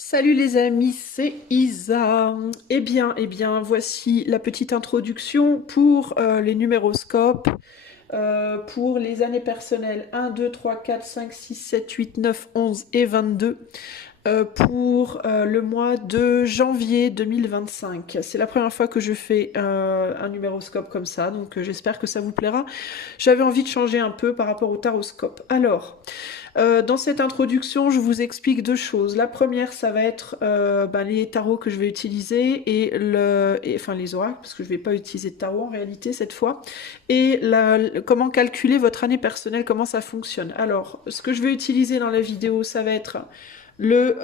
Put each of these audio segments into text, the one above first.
Salut les amis, c'est Isa. Eh bien, voici la petite introduction pour les numéroscopes, pour les années personnelles 1, 2, 3, 4, 5, 6, 7, 8, 9, 11 et 22 pour le mois de janvier 2025. C'est la première fois que je fais un numéroscope comme ça, donc j'espère que ça vous plaira. J'avais envie de changer un peu par rapport au taroscope. Alors, dans cette introduction, je vous explique deux choses. La première, ça va être les tarots que je vais utiliser enfin les oracles, parce que je ne vais pas utiliser de tarot en réalité cette fois, et comment calculer votre année personnelle, comment ça fonctionne. Alors, ce que je vais utiliser dans la vidéo, ça va être le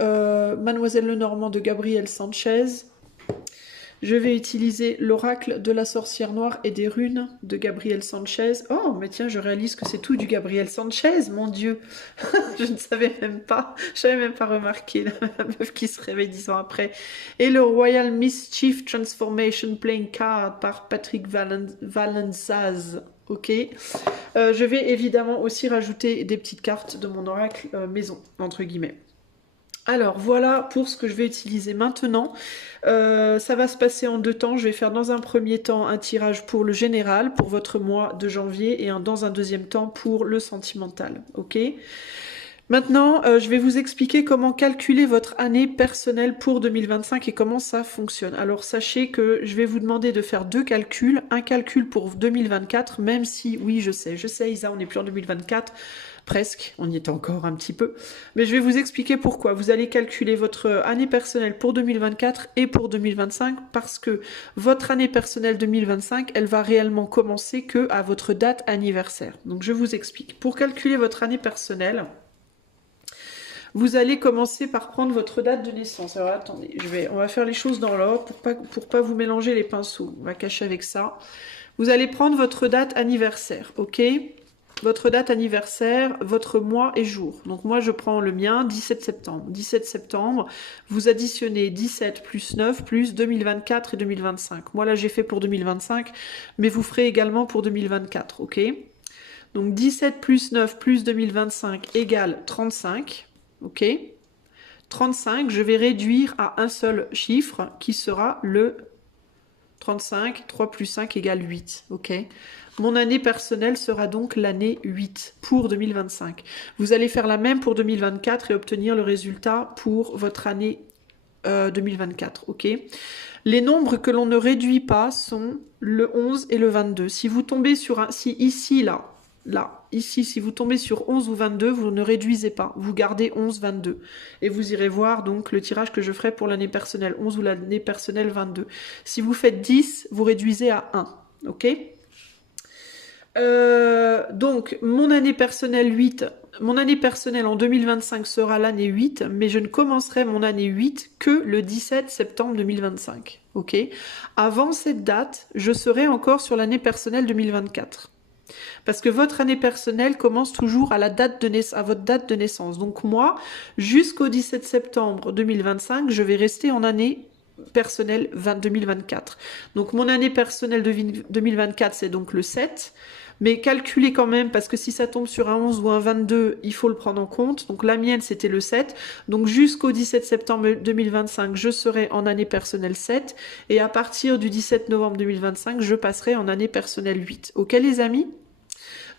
Mademoiselle Lenormand de Gabriel Sanchez. Je vais utiliser l'oracle de la sorcière noire et des runes de Gabriel Sanchez. Oh, mais tiens, je réalise que c'est tout du Gabriel Sanchez, mon Dieu. Je ne savais même pas, j'avais même pas remarqué la meuf qui se réveille 10 ans après. Et le Royal Mischief Transformation Playing Card par Patrick Valenzaz. Ok. Je vais évidemment aussi rajouter des petites cartes de mon oracle maison, entre guillemets. Alors voilà pour ce que je vais utiliser maintenant. Ça va se passer en deux temps. Je vais faire dans un premier temps un tirage pour le général, pour votre mois de janvier, et dans un deuxième temps pour le sentimental. Ok. Maintenant, je vais vous expliquer comment calculer votre année personnelle pour 2025 et comment ça fonctionne. Alors sachez que je vais vous demander de faire deux calculs. Un calcul pour 2024, même si, oui, je sais, Isa, on n'est plus en 2024. Presque, on y est encore un petit peu. Mais je vais vous expliquer pourquoi. Vous allez calculer votre année personnelle pour 2024 et pour 2025 parce que votre année personnelle 2025, elle va réellement commencer que à votre date anniversaire. Donc je vous explique. Pour calculer votre année personnelle, vous allez commencer par prendre votre date de naissance. Alors attendez, on va faire les choses dans l'ordre pour pas vous mélanger les pinceaux. On va cacher avec ça. Vous allez prendre votre date anniversaire, ok ? Votre date anniversaire, votre mois et jour. Donc moi je prends le mien, 17 septembre. 17 septembre, vous additionnez 17 plus 9 plus 2024 et 2025. Moi là j'ai fait pour 2025, mais vous ferez également pour 2024, ok ? Donc 17 plus 9 plus 2025 égale 35, ok ? 35, je vais réduire à un seul chiffre qui sera le 35, 3 plus 5 égale 8, ok ? Mon année personnelle sera donc l'année 8 pour 2025. Vous allez faire la même pour 2024 et obtenir le résultat pour votre année 2024, ok ? Les nombres que l'on ne réduit pas sont le 11 et le 22. Si vous tombez sur un... Si ici, ici, si vous tombez sur 11 ou 22, vous ne réduisez pas. Vous gardez 11, 22. Et vous irez voir donc le tirage que je ferai pour l'année personnelle 11 ou l'année personnelle 22. Si vous faites 10, vous réduisez à 1, ok ? Donc, mon année personnelle en 2025 sera l'année 8, mais je ne commencerai mon année 8 que le 17 septembre 2025. Ok ? Avant cette date, je serai encore sur l'année personnelle 2024. Parce que votre année personnelle commence toujours à votre date de naissance. Donc moi, jusqu'au 17 septembre 2025, je vais rester en année personnelle 2024. Donc mon année personnelle 2024, c'est donc le 7. Mais calculez quand même, parce que si ça tombe sur un 11 ou un 22, il faut le prendre en compte. Donc la mienne, c'était le 7. Donc jusqu'au 17 septembre 2025, je serai en année personnelle 7. Et à partir du 17 novembre 2025, je passerai en année personnelle 8. Ok les amis ?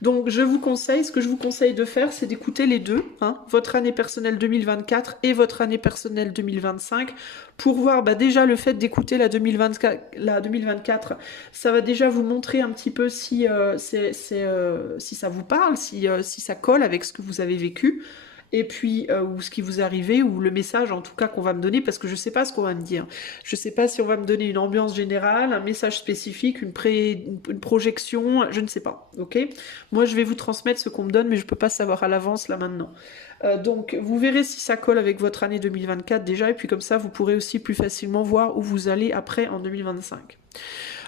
Donc ce que je vous conseille de faire, c'est d'écouter les deux, hein, votre année personnelle 2024 et votre année personnelle 2025, pour voir déjà le fait d'écouter la 2024, ça va déjà vous montrer un petit peu si ça vous parle, si ça colle avec ce que vous avez vécu. Et puis, ou ce qui vous est arrivé, ou le message en tout cas qu'on va me donner, parce que je ne sais pas ce qu'on va me dire. Je ne sais pas si on va me donner une ambiance générale, un message spécifique, une projection, je ne sais pas, ok ? Moi, je vais vous transmettre ce qu'on me donne, mais je ne peux pas savoir à l'avance, là, maintenant. Donc, vous verrez si ça colle avec votre année 2024 déjà, et puis comme ça, vous pourrez aussi plus facilement voir où vous allez après en 2025.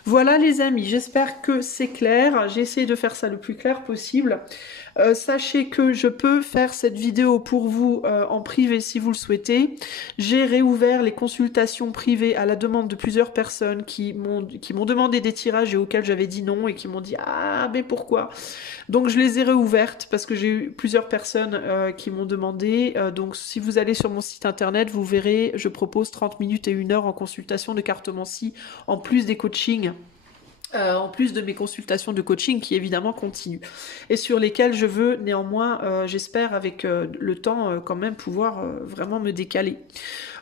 Voilà les amis, j'espère que c'est clair. J'ai essayé de faire ça le plus clair possible. Sachez que je peux faire cette vidéo pour vous en privé si vous le souhaitez. J'ai réouvert les consultations privées à la demande de plusieurs personnes qui m'ont demandé des tirages et auxquels j'avais dit non et qui m'ont dit ah mais pourquoi? Donc je les ai réouvertes parce que j'ai eu plusieurs personnes qui m'ont demandé. Donc si vous allez sur mon site internet, vous verrez, je propose 30 minutes et 1 heure en consultation de cartomancie en plus des coachings. En plus de mes consultations de coaching qui évidemment continuent et sur lesquelles je veux néanmoins, j'espère avec le temps quand même pouvoir vraiment me décaler.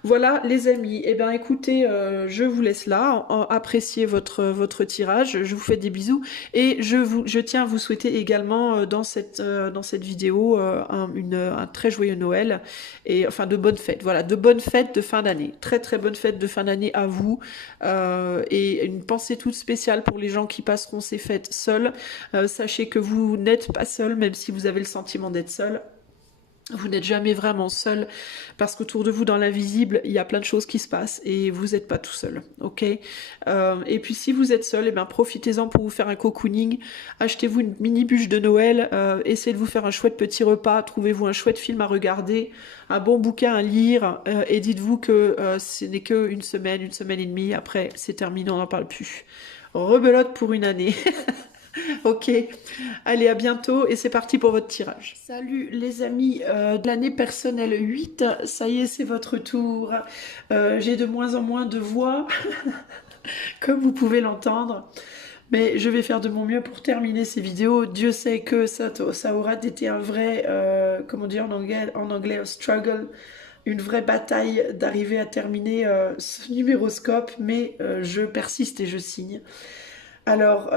Voilà les amis, eh bien écoutez, je vous laisse là, appréciez votre tirage, je vous fais des bisous et je tiens à vous souhaiter également dans cette vidéo un très joyeux Noël et enfin de bonnes fêtes, voilà, de bonnes fêtes de fin d'année, très très bonnes fêtes de fin d'année à vous et une pensée toute spéciale pour les gens qui passeront ces fêtes seuls. Sachez que vous n'êtes pas seuls, même si vous avez le sentiment d'être seul. Vous n'êtes jamais vraiment seul parce qu'autour de vous dans l'invisible il y a plein de choses qui se passent et vous n'êtes pas tout seul, ok. Et puis si vous êtes seul, eh ben, profitez-en pour vous faire un cocooning, achetez-vous une mini bûche de Noël, essayez de vous faire un chouette petit repas, trouvez-vous un chouette film à regarder, un bon bouquin à lire et dites-vous que ce n'est que une semaine et demie, après c'est terminé, on n'en parle plus. Rebelote pour une année. Ok, allez à bientôt et c'est parti pour votre tirage. Salut les amis de l'année personnelle 8, ça y est c'est votre tour. J'ai de moins en moins de voix, comme vous pouvez l'entendre, mais je vais faire de mon mieux pour terminer ces vidéos. Dieu sait que ça aura été un vrai, comment dire en anglais, a struggle, une vraie bataille d'arriver à terminer ce numéroscope, mais je persiste et je signe. Alors,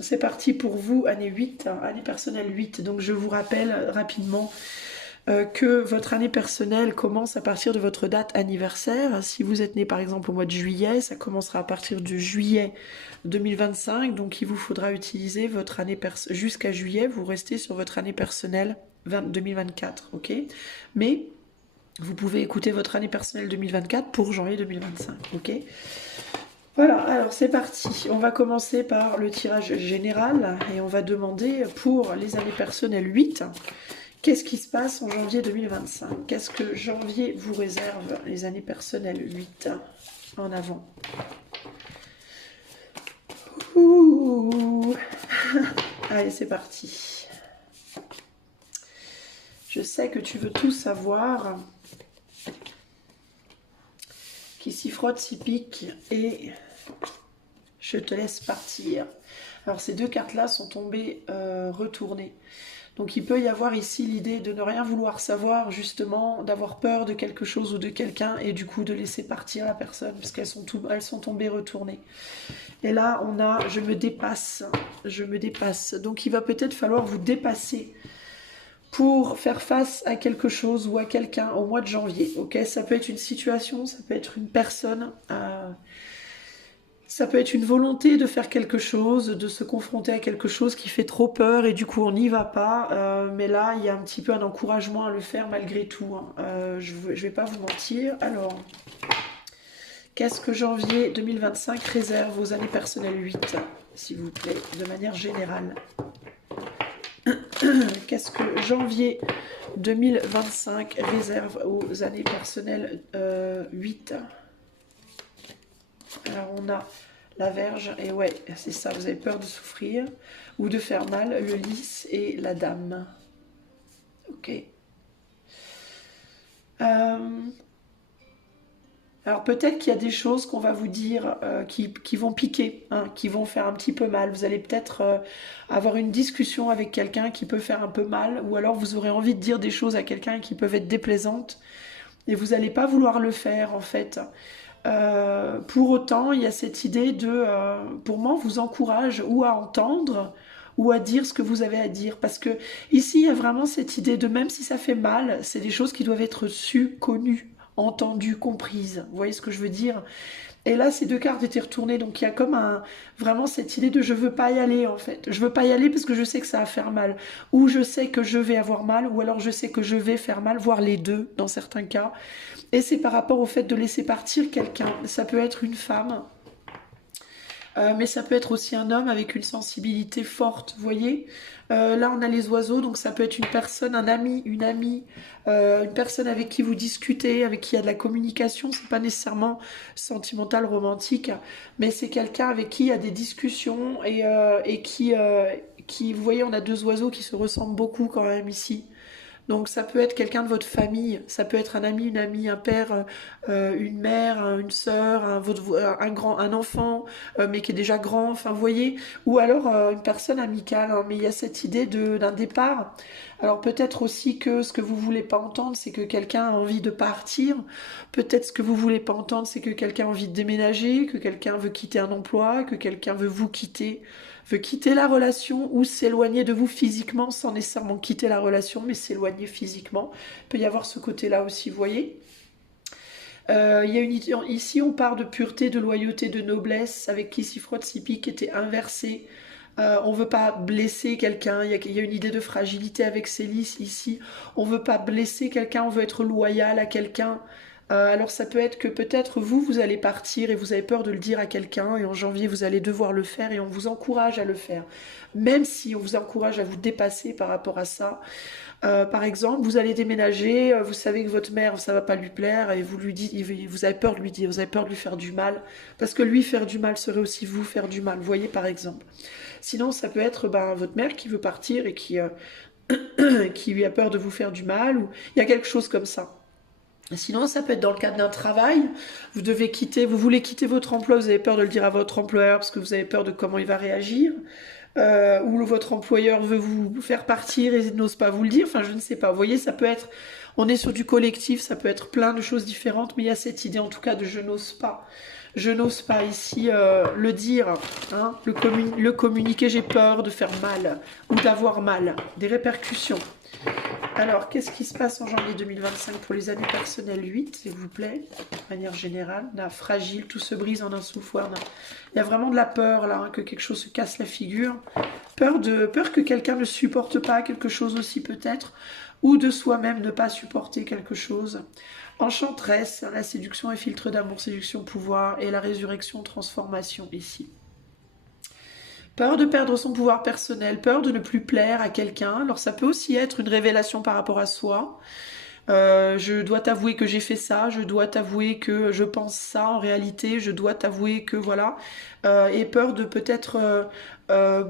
c'est parti pour vous, année 8, année personnelle 8. Donc, je vous rappelle rapidement que votre année personnelle commence à partir de votre date anniversaire. Si vous êtes né, par exemple, au mois de juillet, ça commencera à partir de juillet 2025. Donc, il vous faudra utiliser votre année jusqu'à juillet. Vous restez sur votre année personnelle 2024, ok? Mais vous pouvez écouter votre année personnelle 2024 pour janvier 2025, ok? Voilà, alors c'est parti. On va commencer par le tirage général et on va demander pour les années personnelles 8, qu'est-ce qui se passe en janvier 2025? Qu'est-ce que janvier vous réserve, les années personnelles 8, en avant? Ouh. Allez, c'est parti. Je sais que tu veux tout savoir. Qui s'y frotte, s'y pique et je te laisse partir. Alors ces deux cartes-là sont tombées retournées. Donc il peut y avoir ici l'idée de ne rien vouloir savoir, justement, d'avoir peur de quelque chose ou de quelqu'un et du coup de laisser partir la personne parce qu'elles sont tombées retournées. Et là on a je me dépasse. Donc il va peut-être falloir vous dépasser pour faire face à quelque chose ou à quelqu'un au mois de janvier, ok? Ça peut être une situation, ça peut être une personne, ça peut être une volonté de faire quelque chose, de se confronter à quelque chose qui fait trop peur et du coup on n'y va pas, mais là il y a un petit peu un encouragement à le faire malgré tout, hein. Je vais pas vous mentir. Alors, qu'est-ce que janvier 2025 réserve aux années personnelles 8, s'il vous plaît, de manière générale? Qu'est-ce que janvier 2025 réserve aux années personnelles 8? Alors on a la Vierge, et ouais, c'est ça, vous avez peur de souffrir ou de faire mal, le lys et la Dame. Ok. Alors peut-être qu'il y a des choses qu'on va vous dire qui vont piquer, hein, qui vont faire un petit peu mal. Vous allez peut-être avoir une discussion avec quelqu'un qui peut faire un peu mal, ou alors vous aurez envie de dire des choses à quelqu'un qui peuvent être déplaisantes, et vous n'allez pas vouloir le faire en fait. Pour autant, il y a cette idée de, pour moi, vous encourage ou à entendre ou à dire ce que vous avez à dire. Parce que ici, il y a vraiment cette idée de même si ça fait mal, c'est des choses qui doivent être sues, connues, entendues, comprises. Vous voyez ce que je veux dire? Et là, ces deux cartes étaient retournées, donc il y a comme vraiment cette idée de je veux pas y aller en fait. Je veux pas y aller parce que je sais que ça va faire mal. Ou je sais que je vais avoir mal, ou alors je sais que je vais faire mal, voire les deux dans certains cas. Et c'est par rapport au fait de laisser partir quelqu'un. Ça peut être une femme. Mais ça peut être aussi un homme avec une sensibilité forte, vous voyez. Là, on a les oiseaux, donc ça peut être une personne, un ami, une amie, une personne avec qui vous discutez, avec qui il y a de la communication. C'est pas nécessairement sentimental, romantique, mais c'est quelqu'un avec qui il y a des discussions et qui, vous voyez, on a deux oiseaux qui se ressemblent beaucoup quand même ici. Donc ça peut être quelqu'un de votre famille, ça peut être un ami, une amie, un père, une mère, une sœur, un grand, un enfant, mais qui est déjà grand. Enfin, vous voyez, ou alors une personne amicale. Hein, mais il y a cette idée d'un départ. Alors peut-être aussi que ce que vous voulez pas entendre, c'est que quelqu'un a envie de partir. Peut-être ce que vous voulez pas entendre, c'est que quelqu'un a envie de déménager, que quelqu'un veut quitter un emploi, que quelqu'un veut vous quitter, veut quitter la relation ou s'éloigner de vous physiquement sans nécessairement quitter la relation, mais s'éloigner physiquement. Il peut y avoir ce côté-là aussi, vous voyez. Il y a ici, on part de pureté, de loyauté, de noblesse, avec qui s'y frotte, s'y pique, était inversé. On ne veut pas blesser quelqu'un. Il y a une idée de fragilité avec Célis ici. On ne veut pas blesser quelqu'un, on veut être loyal à quelqu'un. Alors ça peut être que peut-être vous, vous allez partir et vous avez peur de le dire à quelqu'un et en janvier, vous allez devoir le faire et on vous encourage à le faire. Même si on vous encourage à vous dépasser par rapport à ça. Par exemple, vous allez déménager, vous savez que votre mère, ça va pas lui plaire et vous lui dites, vous avez peur de lui dire, vous avez peur de lui faire du mal, parce que lui faire du mal serait aussi vous faire du mal. Vous voyez, par exemple. Sinon, ça peut être ben, votre mère qui veut partir et qui a peur de vous faire du mal, ou il y a quelque chose comme ça. Sinon, ça peut être dans le cadre d'un travail. Vous devez quitter, vous voulez quitter votre emploi, vous avez peur de le dire à votre employeur parce que vous avez peur de comment il va réagir. Ou votre employeur veut vous faire partir et n'ose pas vous le dire. Enfin, je ne sais pas. Vous voyez, ça peut être, on est sur du collectif, ça peut être plein de choses différentes, mais il y a cette idée en tout cas de je n'ose pas. Je n'ose pas ici le dire, hein, le communiquer, j'ai peur de faire mal ou d'avoir mal, des répercussions. Alors, qu'est-ce qui se passe en janvier 2025 pour les années personnelles 8, s'il vous plaît, de manière générale? Là, fragile, tout se brise en un souffle. Il y a vraiment de la peur là, hein, que quelque chose se casse la figure. Peur que quelqu'un ne supporte pas quelque chose aussi peut-être, ou de soi-même ne pas supporter quelque chose. Enchanteresse, la séduction et filtre d'amour, séduction, pouvoir, et la résurrection, transformation ici. Peur de perdre son pouvoir personnel, peur de ne plus plaire à quelqu'un. Alors ça peut aussi être une révélation par rapport à soi. Je dois t'avouer que j'ai fait ça, je dois t'avouer que je pense ça en réalité, je dois t'avouer que voilà. Et peur de peut-être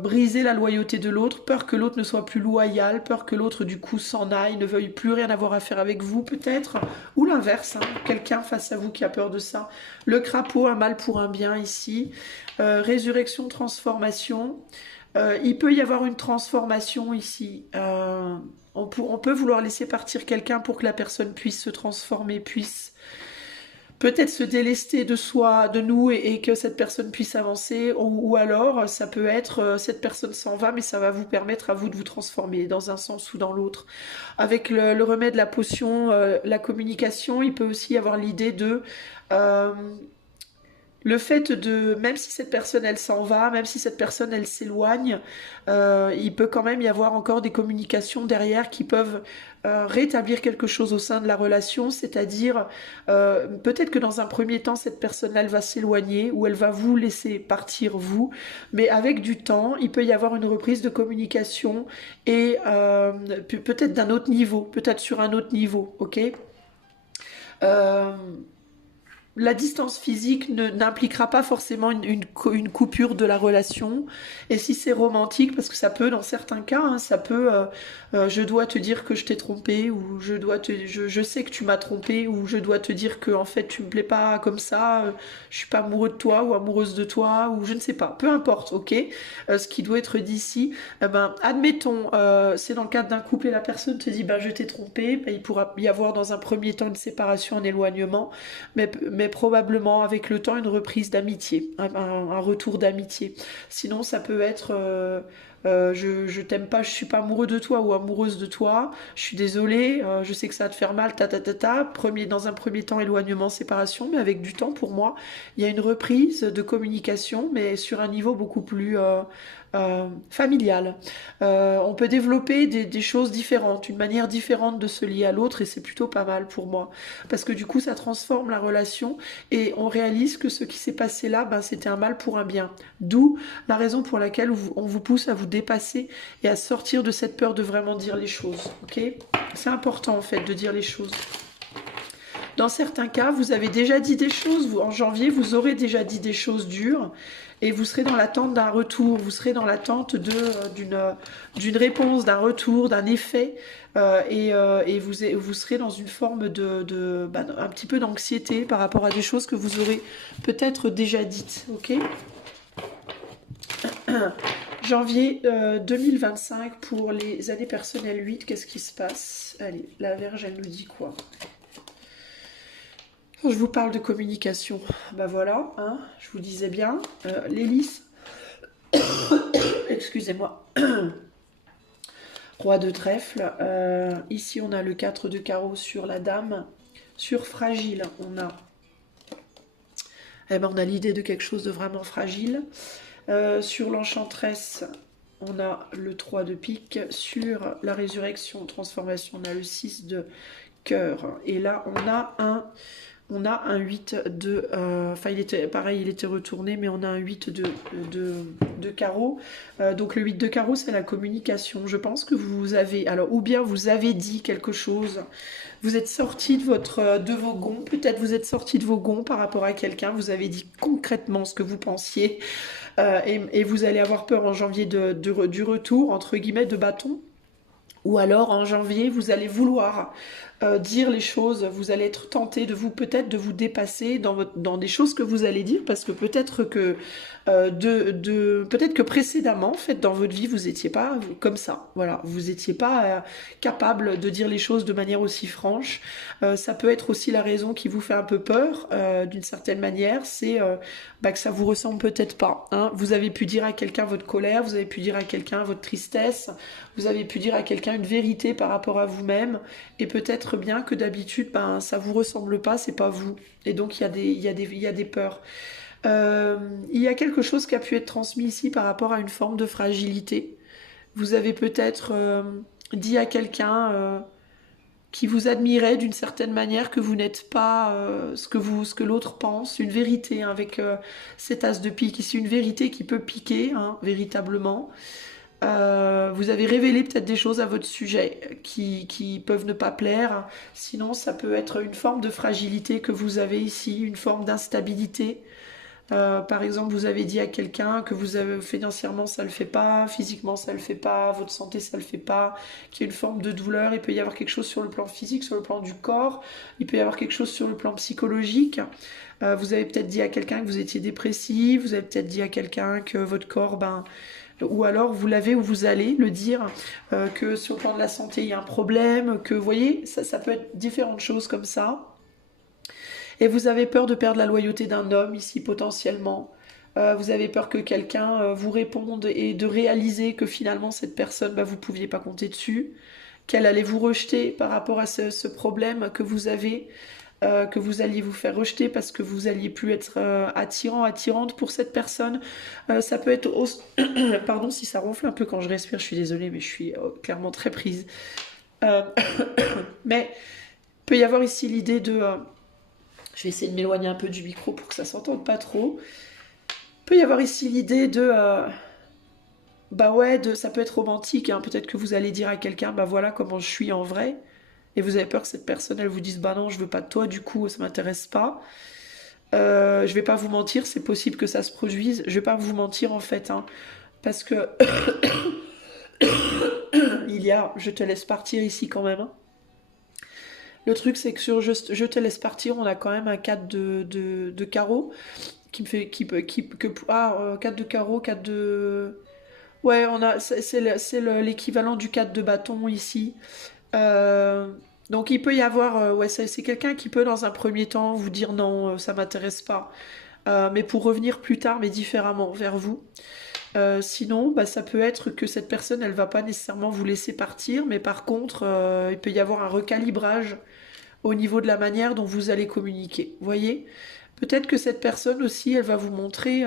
briser la loyauté de l'autre, peur que l'autre ne soit plus loyal, peur que l'autre du coup s'en aille, ne veuille plus rien avoir à faire avec vous peut-être, ou l'inverse, hein, quelqu'un face à vous qui a peur de ça. Le crapaud, un mal pour un bien ici. Résurrection, transformation. Il peut y avoir une transformation ici. On peut vouloir laisser partir quelqu'un pour que la personne puisse se transformer, puisse peut-être se délester de soi, de nous, et que cette personne puisse avancer. Ou alors, ça peut être, cette personne s'en va, mais ça va vous permettre à vous de vous transformer dans un sens ou dans l'autre. Avec le remède, la potion, la communication, il peut aussi y avoir l'idée de... euh, le fait de, même si cette personne elle s'en va, même si cette personne elle s'éloigne, il peut quand même y avoir encore des communications derrière qui peuvent rétablir quelque chose au sein de la relation, c'est-à-dire peut-être que dans un premier temps cette personne elle va s'éloigner ou elle va vous laisser partir vous, mais avec du temps il peut y avoir une reprise de communication et peut-être d'un autre niveau, peut-être sur un autre niveau, ok. Euh, la distance physique n'impliquera pas forcément une coupure de la relation. Et si c'est romantique, parce que ça peut, dans certains cas, hein, ça peut, je dois te dire que je t'ai trompé, ou je sais que tu m'as trompé, ou je dois te dire que en fait tu me plais pas comme ça, je suis pas amoureux de toi ou amoureuse de toi, ou je ne sais pas, peu importe, ok. Ce qui doit être dit ici, eh ben, admettons, c'est dans le cadre d'un couple et la personne te dit, ben je t'ai trompé, ben, il pourra y avoir dans un premier temps une séparation, un éloignement, mais probablement avec le temps une reprise d'amitié, un retour d'amitié. Sinon, ça peut être je t'aime pas, je suis pas amoureux de toi ou amoureuse de toi, je suis désolée, je sais que ça va te faire mal, dans un premier temps, éloignement, séparation, mais avec du temps, pour moi, il y a une reprise de communication, mais sur un niveau beaucoup plus familiale. On peut développer des choses différentes, une manière différente de se lier à l'autre et c'est plutôt pas mal pour moi. Parce que du coup, ça transforme la relation et on réalise que ce qui s'est passé là, ben, c'était un mal pour un bien. D'où la raison pour laquelle on vous pousse à vous dépasser et à sortir de cette peur de vraiment dire les choses. Ok? C'est important en fait de dire les choses. Dans certains cas, vous avez déjà dit des choses, en janvier, vous aurez déjà dit des choses dures et vous serez dans l'attente d'un retour, vous serez dans l'attente d'une réponse, d'un retour, d'un effet et vous serez dans une forme un petit peu d'anxiété par rapport à des choses que vous aurez peut-être déjà dites. Ok? Janvier 2025 pour les années personnelles 8, qu'est-ce qui se passe? Allez, la Vierge, elle nous dit quoi? Je vous parle de communication. Ben voilà, hein, je vous disais bien. L'hélice, excusez-moi. Roi de trèfle. Ici, on a le 4 de carreau sur la dame. Sur fragile, on a l'idée de quelque chose de vraiment fragile. Sur l'enchanteresse, on a le 3 de pique. Sur la résurrection, transformation, on a le 6 de cœur. Et là, on a un 8 de... Enfin, il était pareil, il était retourné, mais on a un 8 de carreau. Donc le 8 de carreau, c'est la communication. Je pense que vous avez... Alors, ou bien vous avez dit quelque chose, vous êtes sorti de vos gonds, peut-être vous êtes sorti de vos gonds par rapport à quelqu'un, vous avez dit concrètement ce que vous pensiez, et vous allez avoir peur en janvier du retour, entre guillemets, de bâton. Ou alors en janvier, vous allez vouloir dire les choses, vous allez être tenté peut-être de vous dépasser dans des choses que vous allez dire, parce que peut-être que peut-être que précédemment, en fait, dans votre vie, vous n'étiez pas comme ça. Voilà, vous n'étiez pas capable de dire les choses de manière aussi franche. Ça peut être aussi la raison qui vous fait un peu peur, d'une certaine manière, c'est que ça vous ressemble peut-être pas. Hein. Vous avez pu dire à quelqu'un votre colère, vous avez pu dire à quelqu'un votre tristesse, vous avez pu dire à quelqu'un une vérité par rapport à vous-même, et peut-être bien que d'habitude, ça vous ressemble pas, c'est pas vous. Et donc il y a des peurs. Il y a quelque chose qui a pu être transmis ici par rapport à une forme de fragilité. Vous avez peut-être dit à quelqu'un qui vous admirait d'une certaine manière que vous n'êtes pas ce que l'autre pense, une vérité, hein, avec cet as de pique ici, une vérité qui peut piquer, hein, véritablement. Vous avez révélé peut-être des choses à votre sujet qui peuvent ne pas plaire. Sinon, ça peut être une forme de fragilité que vous avez ici, une forme d'instabilité. Par exemple, vous avez dit à quelqu'un que vous avez financièrement ça le fait pas, physiquement ça le fait pas, votre santé ça le fait pas, qu'il y a une forme de douleur. Il peut y avoir quelque chose sur le plan physique, sur le plan du corps. Il peut y avoir quelque chose sur le plan psychologique. Vous avez peut-être dit à quelqu'un que vous étiez dépressif. Vous avez peut-être dit à quelqu'un que votre corps, ou alors vous l'avez ou vous allez le dire, que sur le plan de la santé il y a un problème, que vous voyez, ça peut être différentes choses comme ça. Et vous avez peur de perdre la loyauté d'un homme ici potentiellement. Vous avez peur que quelqu'un vous réponde et de réaliser que finalement cette personne, vous ne pouviez pas compter dessus, qu'elle allait vous rejeter par rapport à ce problème que vous avez, que vous alliez vous faire rejeter parce que vous alliez plus être attirant, attirante pour cette personne. Ça peut être... Pardon si ça ronfle un peu quand je respire, je suis désolée, mais je suis clairement très prise. Euh, mais il peut y avoir ici l'idée de... je vais essayer de m'éloigner un peu du micro pour que ça s'entende pas trop. Il peut y avoir ici l'idée de... ça peut être romantique, hein. Peut-être que vous allez dire à quelqu'un, voilà comment je suis en vrai. Et vous avez peur que cette personne, elle vous dise, non, je veux pas de toi, du coup, ça m'intéresse pas. Je vais pas vous mentir, c'est possible que ça se produise. Je vais pas vous mentir, en fait, hein, parce que je te laisse partir ici quand même, hein. Le truc, c'est que sur je te laisse partir, on a quand même un 4 de carreau qui me fait. 4 de carreau, 4 de. Ouais, c'est l'équivalent du 4 de bâton ici. Euh, donc il peut y avoir. C'est quelqu'un qui peut, dans un premier temps, vous dire non, ça m'intéresse pas. Mais pour revenir plus tard, mais différemment, vers vous. Sinon, ça peut être que cette personne, elle va pas nécessairement vous laisser partir, mais par contre, il peut y avoir un recalibrage au niveau de la manière dont vous allez communiquer. Vous voyez? Peut-être que cette personne aussi, elle va vous montrer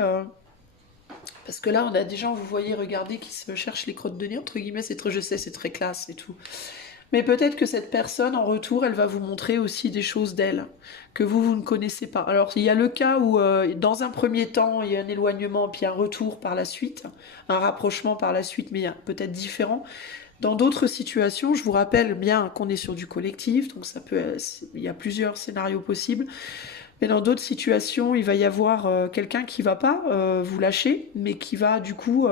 Parce que là, on a des gens, vous voyez, regardez, qui se cherchent les crottes de nez, entre guillemets, je sais, c'est très classe et tout. Mais peut-être que cette personne, en retour, elle va vous montrer aussi des choses d'elle que vous ne connaissez pas. Alors, il y a le cas où, dans un premier temps, il y a un éloignement, puis un retour par la suite, un rapprochement par la suite, mais peut-être différent. Dans d'autres situations, je vous rappelle bien qu'on est sur du collectif, donc il y a plusieurs scénarios possibles. Mais dans d'autres situations, il va y avoir quelqu'un qui va pas vous lâcher, mais qui va du coup,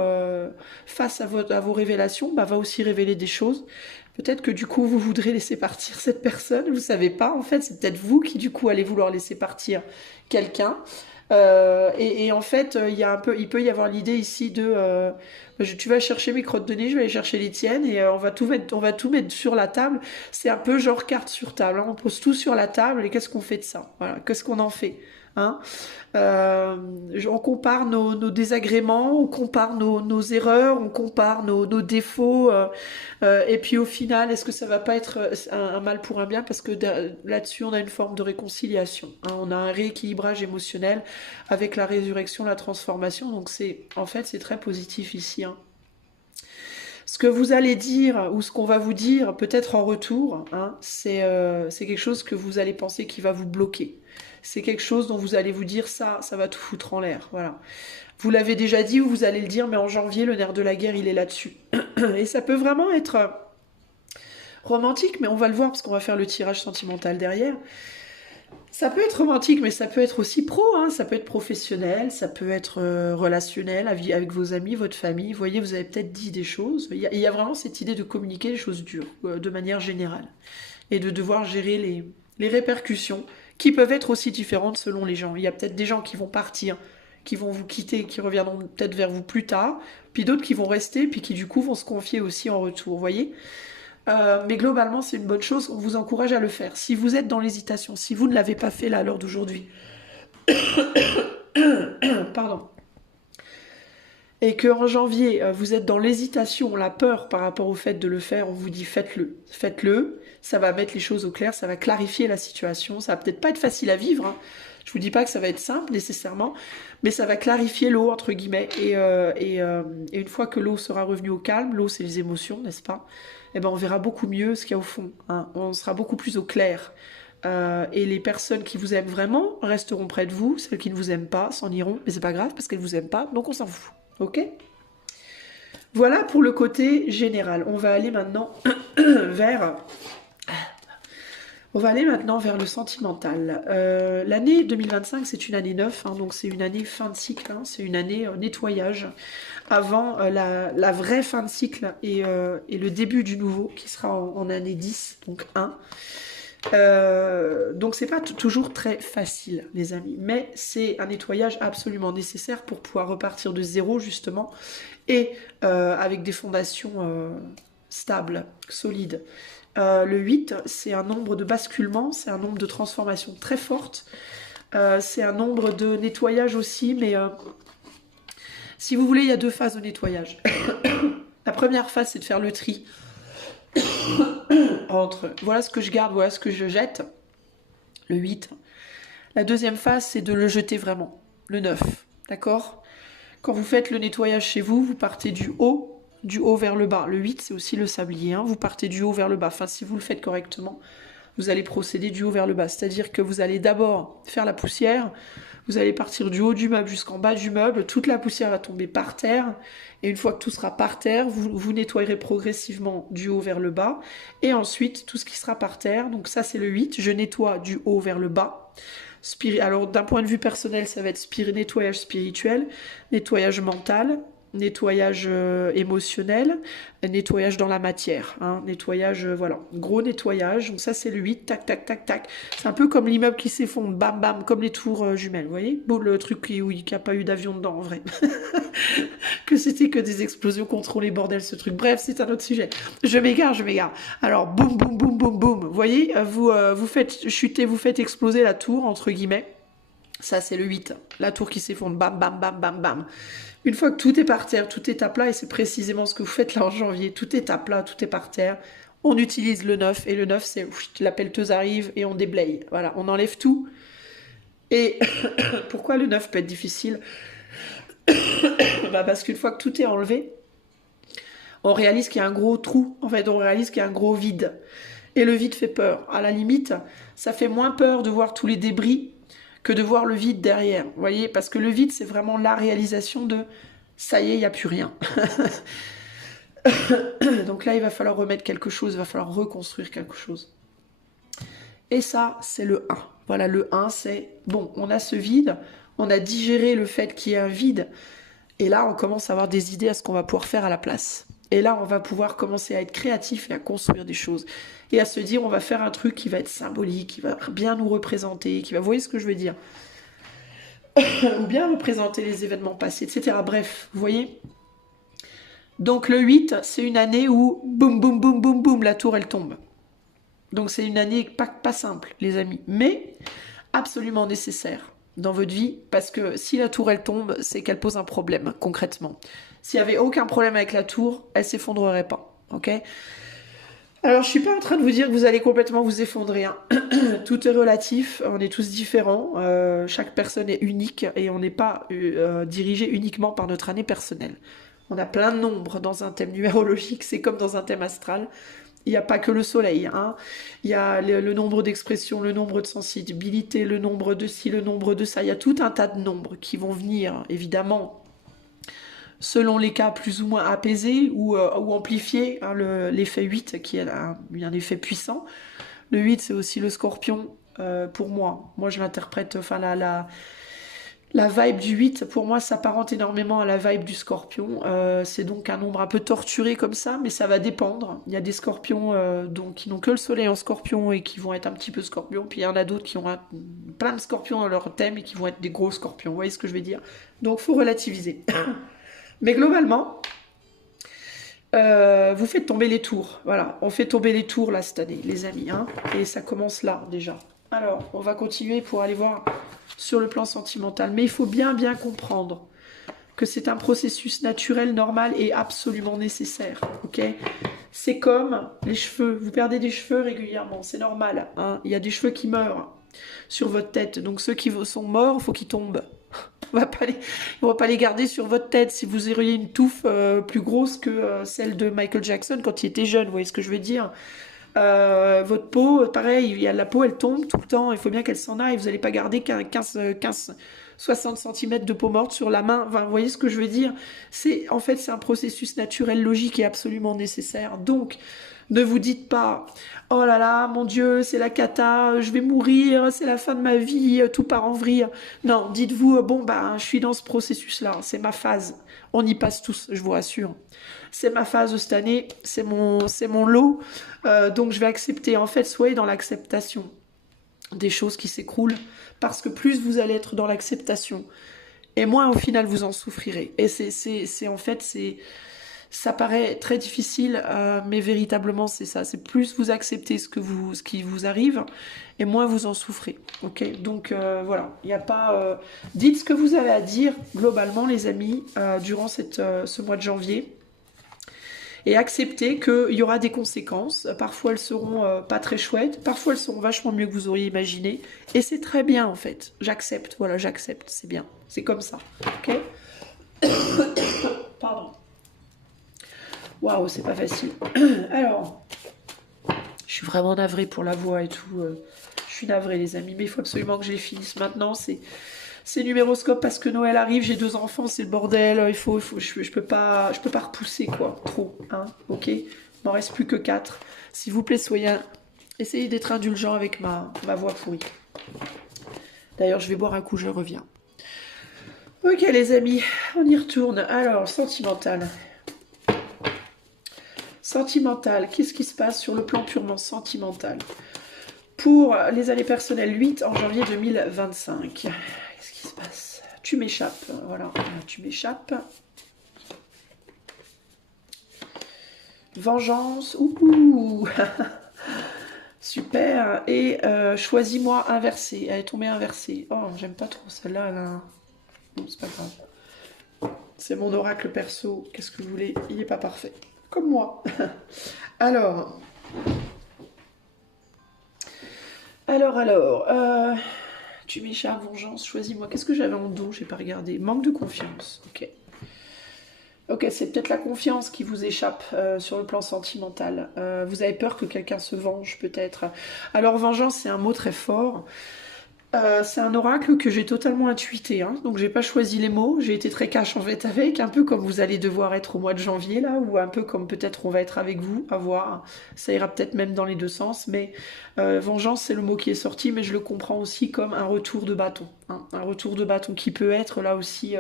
face à vos révélations, va aussi révéler des choses. Peut-être que du coup, vous voudrez laisser partir cette personne, vous savez pas, en fait, c'est peut-être vous qui du coup allez vouloir laisser partir quelqu'un. Et en fait, il peut y avoir l'idée ici de, tu vas chercher mes crottes de nez, je vais aller chercher les tiennes, et on va tout mettre sur la table. C'est un peu genre carte sur table, hein. On pose tout sur la table, et qu'est-ce qu'on fait de ça? Voilà, qu'est-ce qu'on en fait? Hein. Euh, on compare nos désagréments, on compare nos erreurs, on compare nos défauts, et puis au final, est-ce que ça va pas être un mal pour un bien? Parce que là-dessus, on a une forme de réconciliation, hein. On a un rééquilibrage émotionnel avec la résurrection, la transformation. Donc en fait, c'est très positif ici, hein. Ce que vous allez dire ou ce qu'on va vous dire, peut-être en retour, hein, c'est quelque chose que vous allez penser qui va vous bloquer. C'est quelque chose dont vous allez vous dire ça va tout foutre en l'air. Voilà. Vous l'avez déjà dit ou vous allez le dire, mais en janvier, le nerf de la guerre, il est là-dessus. Et ça peut vraiment être romantique, mais on va le voir parce qu'on va faire le tirage sentimental derrière. Ça peut être romantique, mais ça peut être aussi pro, hein. Ça peut être professionnel, ça peut être relationnel, avec vos amis, votre famille. Vous voyez, vous avez peut-être dit des choses. Il y a vraiment cette idée de communiquer les choses dures, de manière générale. Et de devoir gérer les répercussions, qui peuvent être aussi différentes selon les gens. Il y a peut-être des gens qui vont partir, qui vont vous quitter, qui reviendront peut-être vers vous plus tard, puis d'autres qui vont rester, puis qui du coup vont se confier aussi en retour, vous voyez. Mais globalement, c'est une bonne chose. On vous encourage à le faire. Si vous êtes dans l'hésitation, si vous ne l'avez pas fait là à l'heure d'aujourd'hui, pardon, et qu'en janvier, vous êtes dans l'hésitation, la peur par rapport au fait de le faire, on vous dit faites-le. Faites-le, ça va mettre les choses au clair, ça va clarifier la situation. Ça va peut-être pas être facile à vivre, hein. Je vous dis pas que ça va être simple nécessairement, mais ça va clarifier l'eau, entre guillemets. Et une fois que l'eau sera revenue au calme, l'eau c'est les émotions, n'est-ce pas? Eh ben, on verra beaucoup mieux ce qu'il y a au fond, hein. On sera beaucoup plus au clair. Et les personnes qui vous aiment vraiment resteront près de vous. Celles qui ne vous aiment pas s'en iront, mais c'est pas grave parce qu'elles vous aiment pas, donc on s'en fout. Ok? Voilà pour le côté général. Vers on va aller maintenant vers le sentimental. L'année 2025, c'est une année 9, hein, donc c'est une année fin de cycle, hein, c'est une année nettoyage avant la vraie fin de cycle et le début du nouveau qui sera en année 10, donc 1. Donc c'est pas toujours très facile, les amis, mais c'est un nettoyage absolument nécessaire pour pouvoir repartir de zéro, justement, et avec des fondations stables, solides. Le 8, c'est un nombre de basculement, c'est un nombre de transformation très forte, c'est un nombre de nettoyage aussi, mais si vous voulez, il y a 2 phases de nettoyage. La première phase, c'est de faire le tri entre voilà ce que je garde, voilà ce que je jette, le 8. La deuxième phase, c'est de le jeter vraiment, le 9, d'accord? Quand vous faites le nettoyage chez vous, vous partez du haut vers le bas. Le 8, c'est aussi le sablier, hein. Vous partez du haut vers le bas. Enfin, si vous le faites correctement, vous allez procéder du haut vers le bas. C'est-à-dire que vous allez d'abord faire la poussière, vous allez partir du haut du meuble jusqu'en bas du meuble, toute la poussière va tomber par terre, et une fois que tout sera par terre, vous nettoyerez progressivement du haut vers le bas, et ensuite tout ce qui sera par terre, donc ça c'est le 8, je nettoie du haut vers le bas. Alors d'un point de vue personnel, ça va être nettoyage spirituel, nettoyage mental, nettoyage émotionnel, nettoyage dans la matière, hein, nettoyage, voilà, gros nettoyage. Donc ça c'est le 8, tac, tac, tac, tac. C'est un peu comme l'immeuble qui s'effondre, bam, bam, comme les tours jumelles, vous voyez? Bon, le truc qui n'a pas eu d'avion dedans, en vrai. Que c'était que des explosions contrôlées, bordel, ce truc. Bref, c'est un autre sujet. Je m'égare. Alors, boum, boum, boum, boum, boum. Vous voyez, vous faites chuter, vous faites exploser la tour, entre guillemets. Ça, c'est le 8. La tour qui s'effondre, bam, bam, bam, bam, bam. Une fois que tout est par terre, tout est à plat, et c'est précisément ce que vous faites là en janvier, tout est à plat, tout est par terre, on utilise le 9, et le 9, c'est la pelleteuse arrive et on déblaye. Voilà, on enlève tout. Et pourquoi le 9 peut être difficile? Bah, parce qu'une fois que tout est enlevé, on réalise qu'il y a un gros trou. En fait, on réalise qu'il y a un gros vide. Et le vide fait peur. À la limite, ça fait moins peur de voir tous les débris que de voir le vide derrière. Vous voyez, parce que le vide, c'est vraiment la réalisation de ça y est, il n'y a plus rien. Donc là, il va falloir remettre quelque chose, il va falloir reconstruire quelque chose. Et ça, c'est le 1. Voilà, le 1, c'est bon, on a ce vide, on a digéré le fait qu'il y ait un vide, et là, on commence à avoir des idées à ce qu'on va pouvoir faire à la place. Et là, on va pouvoir commencer à être créatif et à construire des choses. Et à se dire, on va faire un truc qui va être symbolique, qui va bien nous représenter, qui va, vous voyez ce que je veux dire? Ou bien représenter les événements passés, etc. Bref, vous voyez? Donc le 8, c'est une année où, boum, boum, boum, boum, boum, la tour, elle tombe. Donc c'est une année pas simple, les amis, mais absolument nécessaire dans votre vie, parce que si la tour, elle tombe, c'est qu'elle pose un problème, concrètement. S'il n'y avait aucun problème avec la tour, elle s'effondrerait pas, ok? Alors, je suis pas en train de vous dire que vous allez complètement vous effondrer, hein. Tout est relatif, on est tous différents, chaque personne est unique, et on n'est pas dirigé uniquement par notre année personnelle. On a plein de nombres dans un thème numérologique, c'est comme dans un thème astral. Il n'y a pas que le soleil, hein. Il y a le nombre d'expressions, le nombre de sensibilité, le nombre de ci, le nombre de ça. Il y a tout un tas de nombres qui vont venir, évidemment, selon les cas plus ou moins apaisés ou amplifiés, hein, l'effet 8 qui est un effet puissant. Le 8, c'est aussi le scorpion pour moi. Moi, je l'interprète, enfin, la vibe du 8, pour moi, s'apparente énormément à la vibe du scorpion. C'est donc un nombre un peu torturé comme ça, mais ça va dépendre. Il y a des scorpions donc, qui n'ont que le soleil en scorpion et qui vont être un petit peu scorpions, puis il y en a d'autres qui ont plein de scorpions dans leur thème et qui vont être des gros scorpions. Vous voyez ce que je veux dire? Donc, il faut relativiser. Mais globalement, vous faites tomber les tours. Voilà, on fait tomber les tours là cette année, les amis, hein, et ça commence là déjà. Alors, on va continuer pour aller voir sur le plan sentimental. Mais il faut bien comprendre que c'est un processus naturel, normal et absolument nécessaire. Ok? C'est comme les cheveux. Vous perdez des cheveux régulièrement, c'est normal, hein. Il y a des cheveux qui meurent sur votre tête. Donc ceux qui sont morts, il faut qu'ils tombent. On va pas les garder sur votre tête. Si vous auriez une touffe plus grosse que celle de Michael Jackson quand il était jeune, vous voyez ce que je veux dire? Votre peau, pareil, la peau elle tombe tout le temps, il faut bien qu'elle s'en aille, vous n'allez pas garder qu'un 60 cm de peau morte sur la main, enfin, vous voyez ce que je veux dire? En fait, c'est un processus naturel, logique et absolument nécessaire. Donc, ne vous dites pas, oh là là, mon Dieu, c'est la cata, je vais mourir, c'est la fin de ma vie, tout part en vrille. Non, dites-vous, bon, ben, je suis dans ce processus-là, c'est ma phase. On y passe tous, je vous rassure. C'est ma phase cette année, c'est mon lot, donc je vais accepter. En fait, soyez dans l'acceptation des choses qui s'écroulent, parce que plus vous allez être dans l'acceptation, et moins au final vous en souffrirez. Et en fait, ça paraît très difficile, mais véritablement c'est ça. C'est plus vous acceptez ce qui vous arrive, et moins vous en souffrez. Ok, donc voilà, il n'y a pas. Dites ce que vous avez à dire globalement, les amis, durant ce mois de janvier. Et acceptez qu'il y aura des conséquences. Parfois, elles seront pas très chouettes. Parfois, elles seront vachement mieux que vous auriez imaginé. Et c'est très bien, en fait. J'accepte. Voilà, j'accepte. C'est bien. C'est comme ça. Ok? Pardon. Waouh, c'est pas facile. Alors, je suis vraiment navrée pour la voix et tout. Je suis navrée, les amis. Mais il faut absolument que je les finisse maintenant. C'est numéroscope parce que Noël arrive, j'ai 2 enfants, c'est le bordel, je peux pas repousser quoi, trop, hein, ok, il m'en reste plus que 4. S'il vous plaît, essayez d'être indulgent avec ma voix pourrie. D'ailleurs, je vais boire un coup, je reviens. Ok les amis, on y retourne. Alors, sentimental. Sentimental, qu'est-ce qui se passe sur le plan purement sentimental? Pour les années personnelles, 8 en janvier 2025. Qu'est-ce qui se passe? Tu m'échappes. Voilà, tu m'échappes. Vengeance. Ouh. Super. Et choisis-moi inversé. Elle est tombée inversée. Oh, j'aime pas trop celle-là. Non, c'est pas grave. C'est mon oracle perso. Qu'est-ce que vous voulez? Il est pas parfait. Comme moi. Alors... tu m'échappes, vengeance, choisis-moi. Qu'est-ce que j'avais en dos? J'ai pas regardé. Manque de confiance. Ok. Ok, c'est peut-être la confiance qui vous échappe sur le plan sentimental. Vous avez peur que quelqu'un se venge, peut-être. Alors, vengeance, c'est un mot très fort. C'est un oracle que j'ai totalement intuité, hein. Donc j'ai pas choisi les mots, j'ai été très cash en fait avec, un peu comme vous allez devoir être au mois de janvier là, ou un peu comme peut-être on va être avec vous, à voir. Ça ira peut-être même dans les deux sens, mais vengeance c'est le mot qui est sorti, mais je le comprends aussi comme un retour de bâton, hein. Un retour de bâton qui peut être là aussi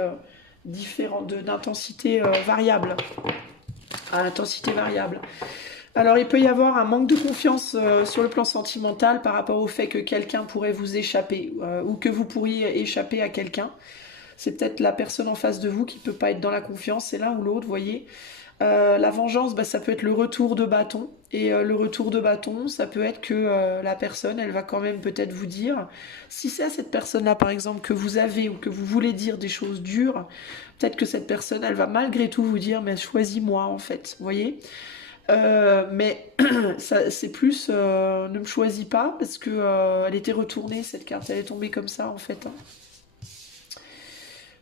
différent, d'intensité variable, à intensité variable. Alors, il peut y avoir un manque de confiance sur le plan sentimental par rapport au fait que quelqu'un pourrait vous échapper ou que vous pourriez échapper à quelqu'un. C'est peut-être la personne en face de vous qui peut pas être dans la confiance, c'est l'un ou l'autre, vous voyez. La vengeance, bah, ça peut être le retour de bâton. Et le retour de bâton, ça peut être que la personne, elle va quand même peut-être vous dire, si c'est à cette personne-là, par exemple, que vous avez ou que vous voulez dire des choses dures, peut-être que cette personne, elle va malgré tout vous dire, mais choisis-moi, en fait, vous voyez. Mais c'est plus ne me choisis pas parce que elle était retournée cette carte, elle est tombée comme ça en fait, hein.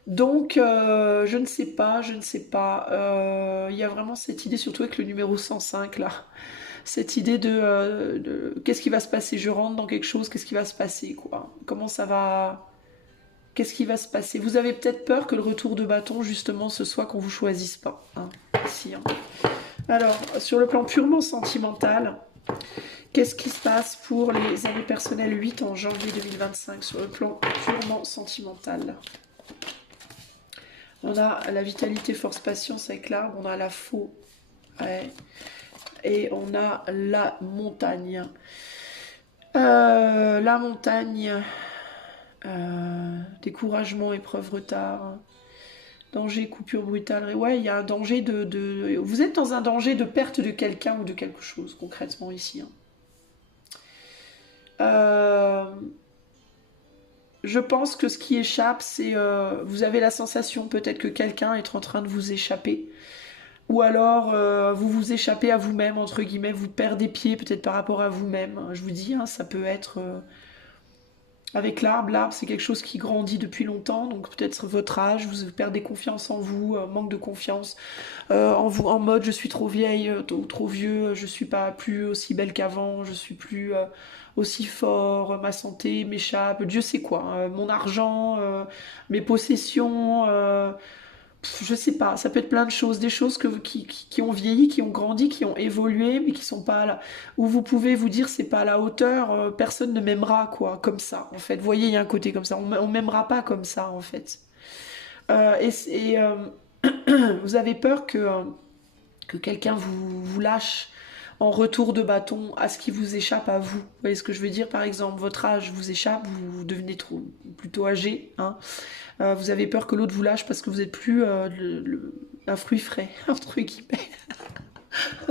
Donc je ne sais pas, je ne sais pas. Il y a vraiment cette idée, surtout avec le numéro 105 là, cette idée de qu'est-ce qui va se passer, je rentre dans quelque chose, qu'est-ce qui va se passer quoi, comment ça va, qu'est-ce qui va se passer. Vous avez peut-être peur que le retour de bâton justement ce soit qu'on vous choisisse pas, hein, ici, hein. Alors, sur le plan purement sentimental, qu'est-ce qui se passe pour les années personnelles 8 en janvier 2025 sur le plan purement sentimental? On a la vitalité, force, patience avec l'arbre, on a la faux, ouais, et on a la montagne. La montagne, découragement, épreuve, retard, danger, coupure brutale. Ouais, il y a un danger Vous êtes dans un danger de perte de quelqu'un ou de quelque chose, concrètement, ici, hein. Euh, je pense que ce qui échappe, c'est... vous avez la sensation peut-être que quelqu'un est en train de vous échapper. Ou alors, vous vous échappez à vous-même, entre guillemets, vous perdez pied peut-être par rapport à vous-même. Je vous dis, hein, ça peut être... avec l'arbre, c'est quelque chose qui grandit depuis longtemps, donc peut-être votre âge, vous perdez confiance en vous, manque de confiance en vous, en mode je suis trop vieille, trop vieux, je suis pas plus aussi belle qu'avant, je suis plus aussi fort, ma santé m'échappe, Dieu sait quoi, hein, mon argent, mes possessions, je sais pas, ça peut être plein de choses, des choses qui ont vieilli, qui ont grandi, qui ont évolué, mais qui sont pas là. Où vous pouvez vous dire c'est pas à la hauteur, personne ne m'aimera quoi, comme ça. En fait, vous voyez, il y a un côté comme ça, on m'aimera pas comme ça en fait. Et vous avez peur que quelqu'un vous lâche en retour de bâton à ce qui vous échappe à vous. Vous voyez ce que je veux dire? Par exemple, votre âge vous échappe, vous devenez plutôt âgé, hein. Vous avez peur que l'autre vous lâche parce que vous êtes plus un fruit frais, entre guillemets.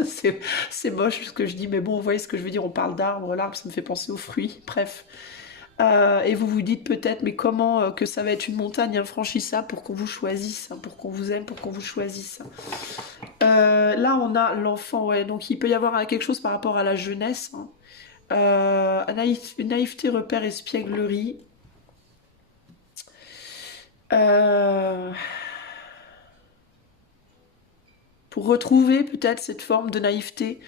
C'est moche ce que je dis, mais bon, vous voyez ce que je veux dire, on parle d'arbre, l'arbre ça me fait penser aux fruits, bref. Et vous vous dites peut-être, mais comment que ça va être une montagne infranchissable pour qu'on vous choisisse, hein, pour qu'on vous aime, pour qu'on vous choisisse. Là, on a l'enfant, ouais, donc il peut y avoir quelque chose par rapport à la jeunesse, hein. Naïveté, repère, espièglerie. Euh, pour retrouver peut-être cette forme de naïveté,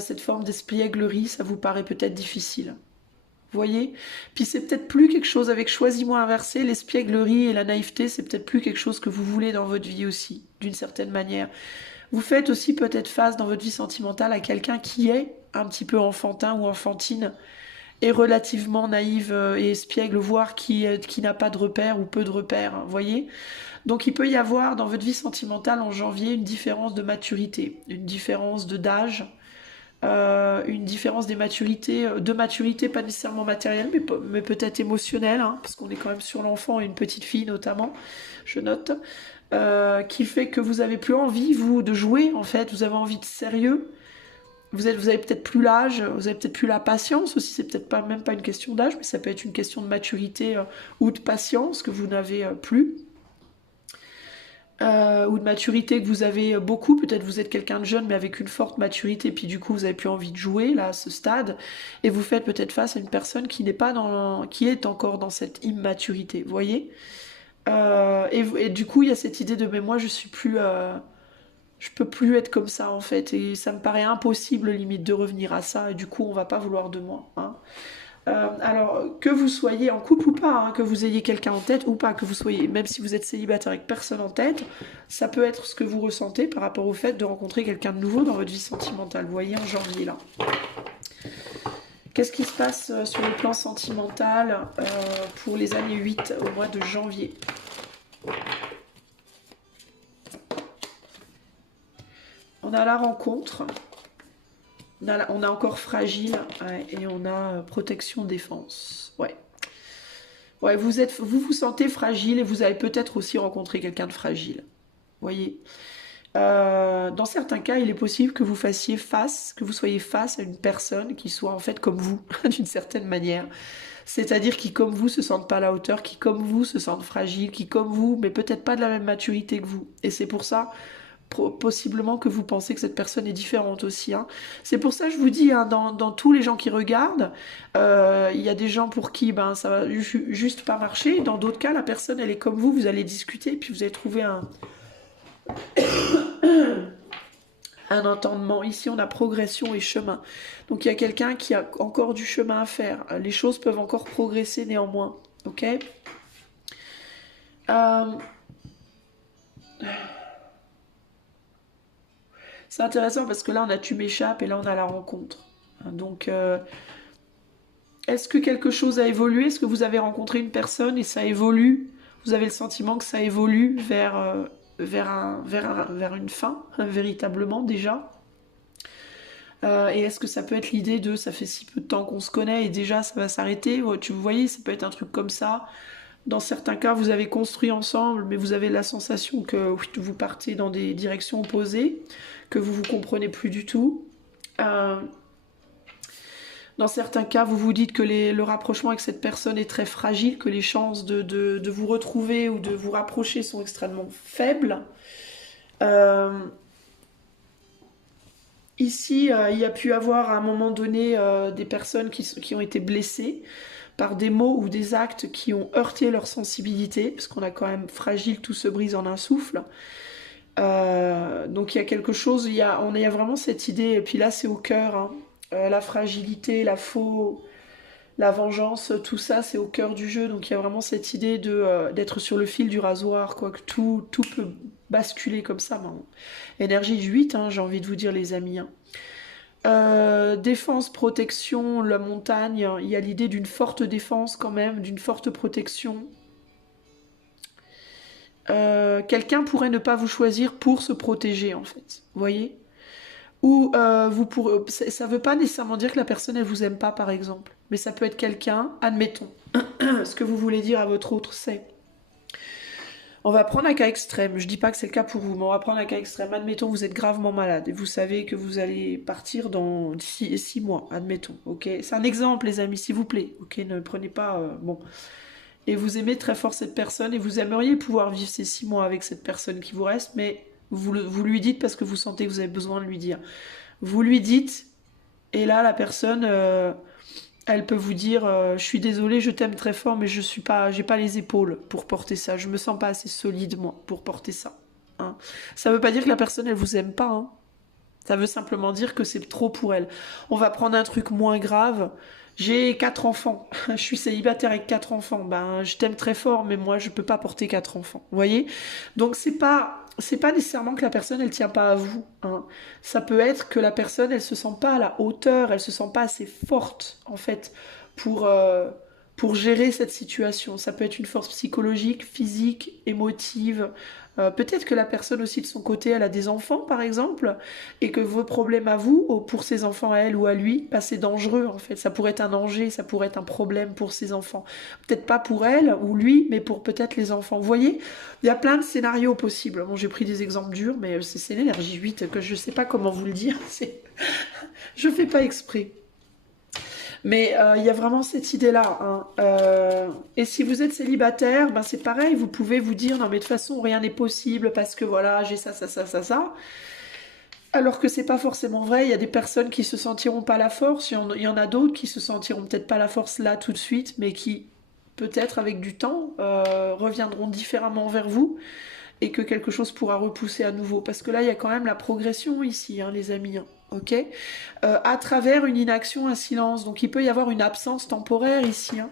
cette forme d'espièglerie, ça vous paraît peut-être difficile. Vous voyez? Puis c'est peut-être plus quelque chose avec choisis-moi inversé, l'espièglerie et la naïveté, c'est peut-être plus quelque chose que vous voulez dans votre vie aussi, d'une certaine manière. Vous faites aussi peut-être face dans votre vie sentimentale à quelqu'un qui est un petit peu enfantin ou enfantine et relativement naïve et espiègle, voire qui n'a pas de repères ou peu de repères, hein, vous voyez? Donc il peut y avoir dans votre vie sentimentale en janvier une différence de maturité, une différence d'âge, une différence de maturité pas nécessairement matérielle, mais peut-être émotionnelle, hein, parce qu'on est quand même sur l'enfant et une petite fille notamment, je note, qui fait que vous avez plus envie, vous, de jouer, en fait, vous avez envie de sérieux, vous avez peut-être plus l'âge, vous avez peut-être plus la patience aussi, c'est peut-être pas, même pas une question d'âge, mais ça peut être une question de maturité ou de patience que vous n'avez plus. Ou de maturité que vous avez beaucoup, peut-être vous êtes quelqu'un de jeune mais avec une forte maturité, puis du coup vous avez plus envie de jouer là à ce stade, et vous faites peut-être face à une personne qui n'est pas qui est encore dans cette immaturité, vous voyez. Et du coup, il y a cette idée de mais moi je suis plus, je peux plus être comme ça en fait, et ça me paraît impossible limite de revenir à ça, et du coup on va pas vouloir de moi, hein. Alors que vous soyez en couple ou pas, hein, que vous ayez quelqu'un en tête ou pas, que vous soyez, même si vous êtes célibataire avec personne en tête, ça peut être ce que vous ressentez par rapport au fait de rencontrer quelqu'un de nouveau dans votre vie sentimentale. Vous voyez en janvier là. Qu'est-ce qui se passe sur le plan sentimental pour les années 8 au mois de janvier? On a la rencontre, on a encore fragile, ouais, et on a protection défense. Ouais. Ouais, vous vous sentez fragile et vous avez peut-être aussi rencontré quelqu'un de fragile. Voyez. Dans certains cas, il est possible que vous fassiez face, que vous soyez face à une personne qui soit en fait comme vous, d'une certaine manière. C'est-à-dire qui, comme vous, se sentent pas à la hauteur, qui, comme vous, se sentent fragiles, qui, comme vous, mais peut-être pas de la même maturité que vous. Et c'est pour ça, possiblement, que vous pensez que cette personne est différente aussi, hein. C'est pour ça que je vous dis, hein, dans tous les gens qui regardent, il y a des gens pour qui ben, ça va juste pas marcher. Dans d'autres cas, la personne, elle est comme vous allez discuter, puis vous allez trouver un entendement. Ici, on a progression et chemin. Donc, il y a quelqu'un qui a encore du chemin à faire. Les choses peuvent encore progresser néanmoins. Ok. C'est intéressant parce que là, on a tu m'échappes et là, on a la rencontre. Donc, est-ce que quelque chose a évolué? Est-ce que vous avez rencontré une personne et ça évolue? Vous avez le sentiment que ça évolue vers une fin, véritablement déjà. Et est-ce que ça peut être l'idée de ça fait si peu de temps qu'on se connaît et déjà ça va s'arrêter? Vous voyez, ça peut être un truc comme ça. Dans certains cas, vous avez construit ensemble, mais vous avez la sensation que vous partez dans des directions opposées, que vous vous comprenez plus du tout. Dans certains cas, vous vous dites que le rapprochement avec cette personne est très fragile, que les chances de vous retrouver ou de vous rapprocher sont extrêmement faibles. Ici, il y a pu avoir à un moment donné des personnes qui ont été blessées par des mots ou des actes qui ont heurté leur sensibilité, parce qu'on a quand même fragile, tout se brise en un souffle. Donc il y a quelque chose, il y a vraiment cette idée, et puis là c'est au cœur, hein. La fragilité, la vengeance, tout ça c'est au cœur du jeu, donc il y a vraiment cette idée d'être sur le fil du rasoir, quoi, que tout peut basculer comme ça. Ben. Énergie du 8, hein, j'ai envie de vous dire les amis, hein. Défense, protection, la montagne, il y a l'idée d'une forte défense quand même, d'une forte protection. Quelqu'un pourrait ne pas vous choisir pour se protéger en fait, vous voyez? Ou ça veut pas nécessairement dire que la personne elle vous aime pas par exemple, mais ça peut être quelqu'un, admettons, ce que vous voulez dire à votre autre c'est, on va prendre un cas extrême, je dis pas que c'est le cas pour vous, mais on va prendre un cas extrême, admettons vous êtes gravement malade et vous savez que vous allez partir dans 6 mois, admettons, ok, c'est un exemple les amis s'il vous plaît, ok, ne prenez pas, bon, et vous aimez très fort cette personne et vous aimeriez pouvoir vivre ces 6 mois avec cette personne qui vous reste, mais vous lui dites parce que vous sentez que vous avez besoin de lui dire. Vous lui dites, et là la personne, elle peut vous dire, je suis désolée, je t'aime très fort, mais j'ai pas les épaules pour porter ça. Je me sens pas assez solide moi pour porter ça. Hein. Ça veut pas dire que la personne elle vous aime pas. Hein. Ça veut simplement dire que c'est trop pour elle. On va prendre un truc moins grave. J'ai 4 enfants. Je suis célibataire avec 4 enfants. Ben, je t'aime très fort, mais moi, je peux pas porter 4 enfants. Vous voyez? Donc, c'est pas nécessairement que la personne, elle tient pas à vous. Hein. Ça peut être que la personne, elle se sent pas à la hauteur, elle se sent pas assez forte, en fait, pour gérer cette situation. Ça peut être une force psychologique, physique, émotive. Peut-être que la personne aussi de son côté, elle a des enfants par exemple, et que vos problèmes à vous, pour ses enfants à elle ou à lui, bah, c'est dangereux en fait. Ça pourrait être un danger, ça pourrait être un problème pour ses enfants. Peut-être pas pour elle ou lui, mais pour peut-être les enfants. Vous voyez, il y a plein de scénarios possibles. Bon, j'ai pris des exemples durs, mais c'est l'énergie 8 que je sais pas comment vous le dire. Je fais pas exprès. Mais il y a vraiment cette idée-là. Hein. Et si vous êtes célibataire, ben c'est pareil, vous pouvez vous dire, non mais de toute façon, rien n'est possible parce que voilà, j'ai ça, ça, ça, ça, ça. Alors que c'est pas forcément vrai, il y a des personnes qui se sentiront pas la force, il y en a d'autres qui se sentiront peut-être pas la force là tout de suite, mais qui, peut-être avec du temps, reviendront différemment vers vous et que quelque chose pourra repousser à nouveau. Parce que là, il y a quand même la progression ici, hein, les amis. Hein, ok, à travers une inaction, un silence. Donc il peut y avoir une absence temporaire ici. Hein.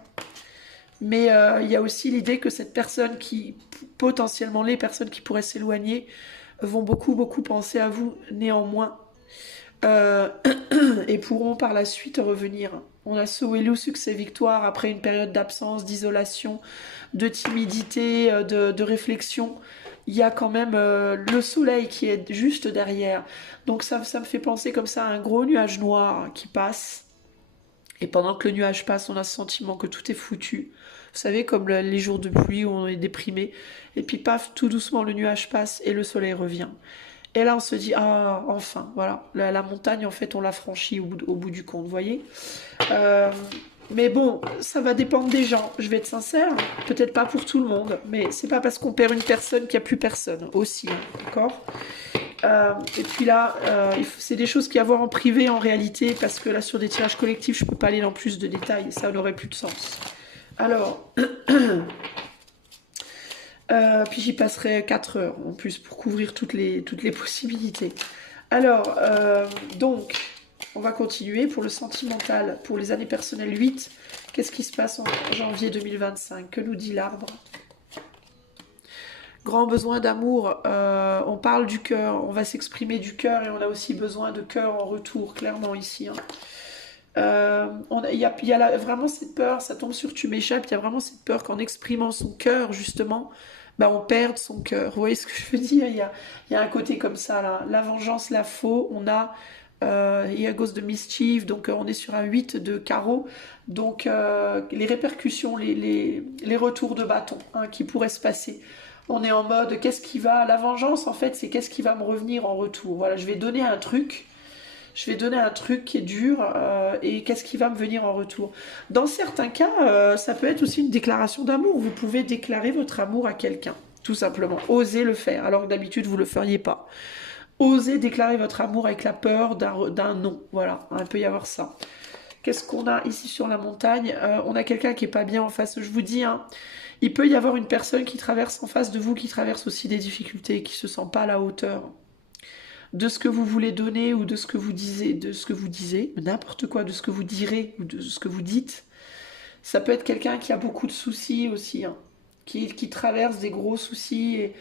Mais il y a aussi l'idée que cette personne qui, potentiellement les personnes qui pourraient s'éloigner, vont beaucoup, beaucoup penser à vous néanmoins. Euh, et pourront par la suite revenir. On a ce Welu succès victoire après une période d'absence, d'isolation, de timidité, de réflexion. Il y a quand même le soleil qui est juste derrière. Donc ça me fait penser comme ça à un gros nuage noir qui passe. Et pendant que le nuage passe, on a ce sentiment que tout est foutu. Vous savez, comme les jours de pluie où on est déprimé. Et puis paf, tout doucement, le nuage passe et le soleil revient. Et là, on se dit, ah, enfin, voilà, la montagne, en fait, on l'a franchie au bout du compte, vous voyez. Euh, mais bon, ça va dépendre des gens, je vais être sincère, peut-être pas pour tout le monde, mais c'est pas parce qu'on perd une personne qu'il n'y a plus personne, aussi, hein, d'accord. Et puis là, c'est des choses qu'il y a à voir en privé, en réalité, parce que là, sur des tirages collectifs, je peux pas aller dans plus de détails, ça n'aurait plus de sens. Alors... puis j'y passerai 4 heures en plus pour couvrir toutes les possibilités. Alors, donc, on va continuer pour le sentimental, pour les années personnelles 8. Qu'est-ce qui se passe en janvier 2025? Que nous dit l'arbre? Grand besoin d'amour, on parle du cœur, on va s'exprimer du cœur et on a aussi besoin de cœur en retour, clairement ici. Hein. Il y a vraiment cette peur, ça tombe sur tu m'échappes, il y a vraiment cette peur qu'en exprimant son cœur, justement, bah, on perde son cœur. Vous voyez ce que je veux dire? Il y a un côté comme ça, là. La vengeance, la faux, on a Iagos de Mischief, donc on est sur un 8 de carreau, donc les répercussions, les retours de bâton hein, qui pourraient se passer. On est en mode, qu'est-ce qui va... La vengeance, en fait, c'est qu'est-ce qui va me revenir en retour. Voilà, je vais donner un truc qui est dur et qu'est-ce qui va me venir en retour. Dans certains cas, ça peut être aussi une déclaration d'amour. Vous pouvez déclarer votre amour à quelqu'un, tout simplement. Osez le faire, alors que d'habitude, vous ne le feriez pas. Osez déclarer votre amour avec la peur d'un non. Voilà, il peut y avoir ça. Qu'est-ce qu'on a ici sur la montagne? On a quelqu'un qui est pas bien en face. Je vous dis, hein, il peut y avoir une personne qui traverse en face de vous, qui traverse aussi des difficultés, qui se sent pas à la hauteur de ce que vous voulez donner ou de ce que vous disiez, n'importe quoi, de ce que vous direz ou de ce que vous dites. Ça peut être quelqu'un qui a beaucoup de soucis aussi, hein, qui traverse des gros soucis. Et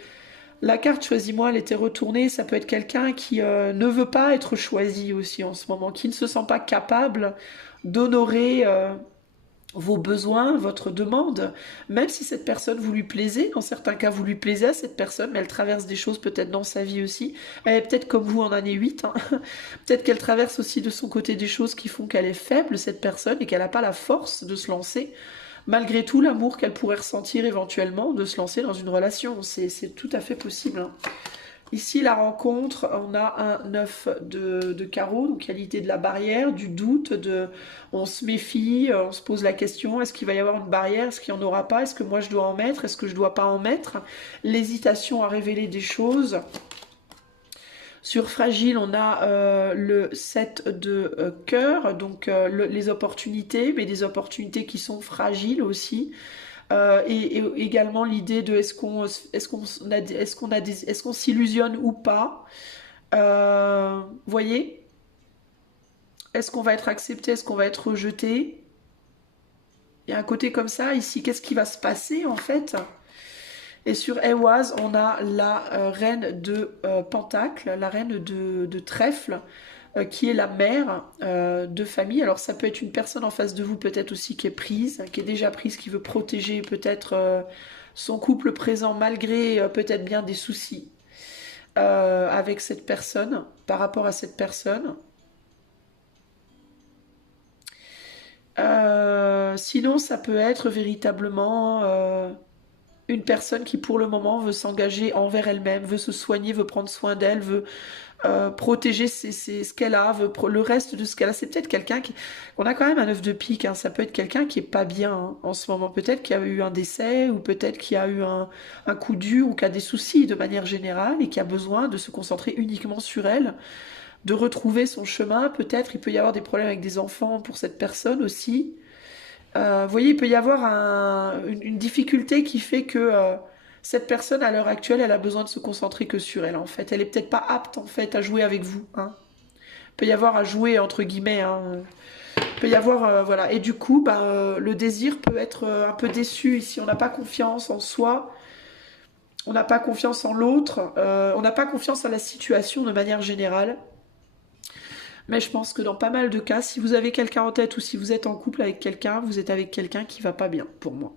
la carte Choisis-moi, elle était retournée. Ça peut être quelqu'un qui ne veut pas être choisi aussi en ce moment, qui ne se sent pas capable d'honorer vos besoins, votre demande, même si cette personne vous lui plaisez, dans certains cas vous lui plaisez à cette personne, mais elle traverse des choses peut-être dans sa vie aussi, elle est peut-être comme vous en année 8, hein. Peut-être qu'elle traverse aussi de son côté des choses qui font qu'elle est faible cette personne et qu'elle n'a pas la force de se lancer, malgré tout l'amour qu'elle pourrait ressentir éventuellement, de se lancer dans une relation, c'est tout à fait possible. Hein. Ici, la rencontre, on a un 9 de carreau, donc il y a l'idée de la barrière, du doute, on se méfie, on se pose la question, est-ce qu'il va y avoir une barrière, est-ce qu'il n'y en aura pas, est-ce que moi je dois en mettre, est-ce que je ne dois pas en mettre, l'hésitation à révéler des choses. Sur fragile, on a le 7 de cœur, donc les opportunités, mais des opportunités qui sont fragiles aussi. Et également l'idée de est-ce qu'on s'illusionne ou pas. Voyez, est-ce qu'on va être accepté, est-ce qu'on va être rejeté? Il y a un côté comme ça ici. Qu'est-ce qui va se passer en fait? Et sur Ewaz, on a la reine de Pentacle, la reine de Trèfle, qui est la mère de famille. Alors ça peut être une personne en face de vous peut-être aussi qui est prise, qui est déjà prise, qui veut protéger peut-être son couple présent malgré peut-être bien des soucis avec cette personne, par rapport à cette personne. Sinon ça peut être véritablement une personne qui pour le moment veut s'engager envers elle-même, veut se soigner, veut prendre soin d'elle, veut protéger ce qu'elle a, le reste de ce qu'elle a. C'est peut-être quelqu'un qui... On a quand même un œuf de pique, hein. Ça peut être quelqu'un qui est pas bien hein, en ce moment. Peut-être qu'il y a eu un décès, ou peut-être qu'il y a eu un coup dur, ou qu'il y a des soucis de manière générale, et qui a besoin de se concentrer uniquement sur elle, de retrouver son chemin. Peut-être il peut y avoir des problèmes avec des enfants pour cette personne aussi. Vous voyez, il peut y avoir une difficulté qui fait que cette personne, à l'heure actuelle, elle a besoin de se concentrer que sur elle, en fait. Elle est peut-être pas apte, en fait, à jouer avec vous, hein. Il peut y avoir à jouer, entre guillemets, hein. Il peut y avoir, voilà. Et du coup, bah, le désir peut être un peu déçu si on n'a pas confiance en soi, on n'a pas confiance en l'autre, on n'a pas confiance en la situation de manière générale. Mais je pense que dans pas mal de cas, si vous avez quelqu'un en tête ou si vous êtes en couple avec quelqu'un, vous êtes avec quelqu'un qui va pas bien, pour moi.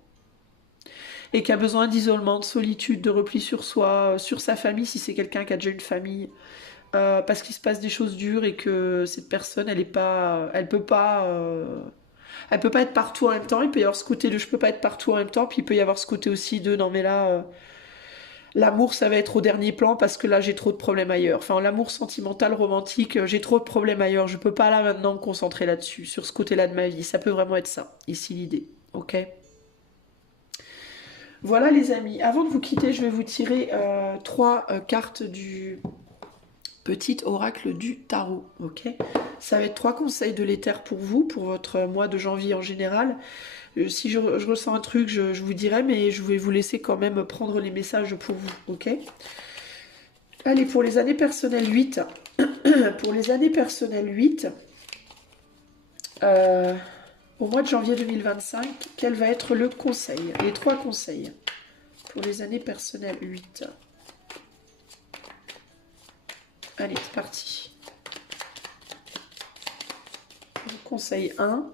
Et qui a besoin d'isolement, de solitude, de repli sur soi, sur sa famille, si c'est quelqu'un qui a déjà une famille, parce qu'il se passe des choses dures et que cette personne, elle peut pas être partout en même temps. Il peut y avoir ce côté de je peux pas être partout en même temps, puis il peut y avoir ce côté aussi de non mais là, l'amour, ça va être au dernier plan parce que là, j'ai trop de problèmes ailleurs. Enfin, l'amour sentimental, romantique, j'ai trop de problèmes ailleurs. Je peux pas là maintenant me concentrer là-dessus, sur ce côté-là de ma vie. Ça peut vraiment être ça, ici l'idée. Ok. Voilà les amis. Avant de vous quitter, je vais vous tirer trois cartes du petit oracle du tarot. Ok. Ça va être trois conseils de l'éther pour vous, pour votre mois de janvier en général. Si je ressens un truc, je vous dirai, mais je vais vous laisser quand même prendre les messages pour vous. Ok. Allez, pour les années personnelles 8, pour les années personnelles 8, au mois de janvier 2025, quel va être le conseil? Les trois conseils pour les années personnelles 8. Allez, c'est parti. Conseil 1,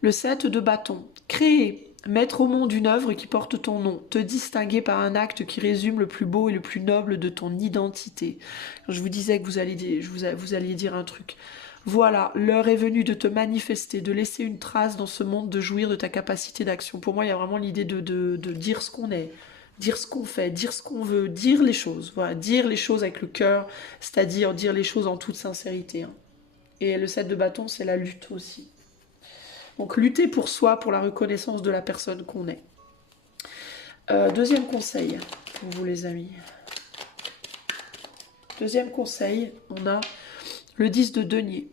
le 7 de bâton. Créer, mettre au monde une œuvre qui porte ton nom, te distinguer par un acte qui résume le plus beau et le plus noble de ton identité. Je vous disais que vous alliez dire un truc. Voilà, l'heure est venue de te manifester, de laisser une trace dans ce monde, de jouir de ta capacité d'action. Pour moi, il y a vraiment l'idée de dire ce qu'on est, dire ce qu'on fait, dire ce qu'on veut, dire les choses. Voilà, dire les choses avec le cœur, c'est-à-dire dire les choses en toute sincérité, hein. Et le 7 de bâton, c'est la lutte aussi. Donc lutter pour soi, pour la reconnaissance de la personne qu'on est. Deuxième conseil pour vous les amis. Deuxième conseil, on a le 10 de denier.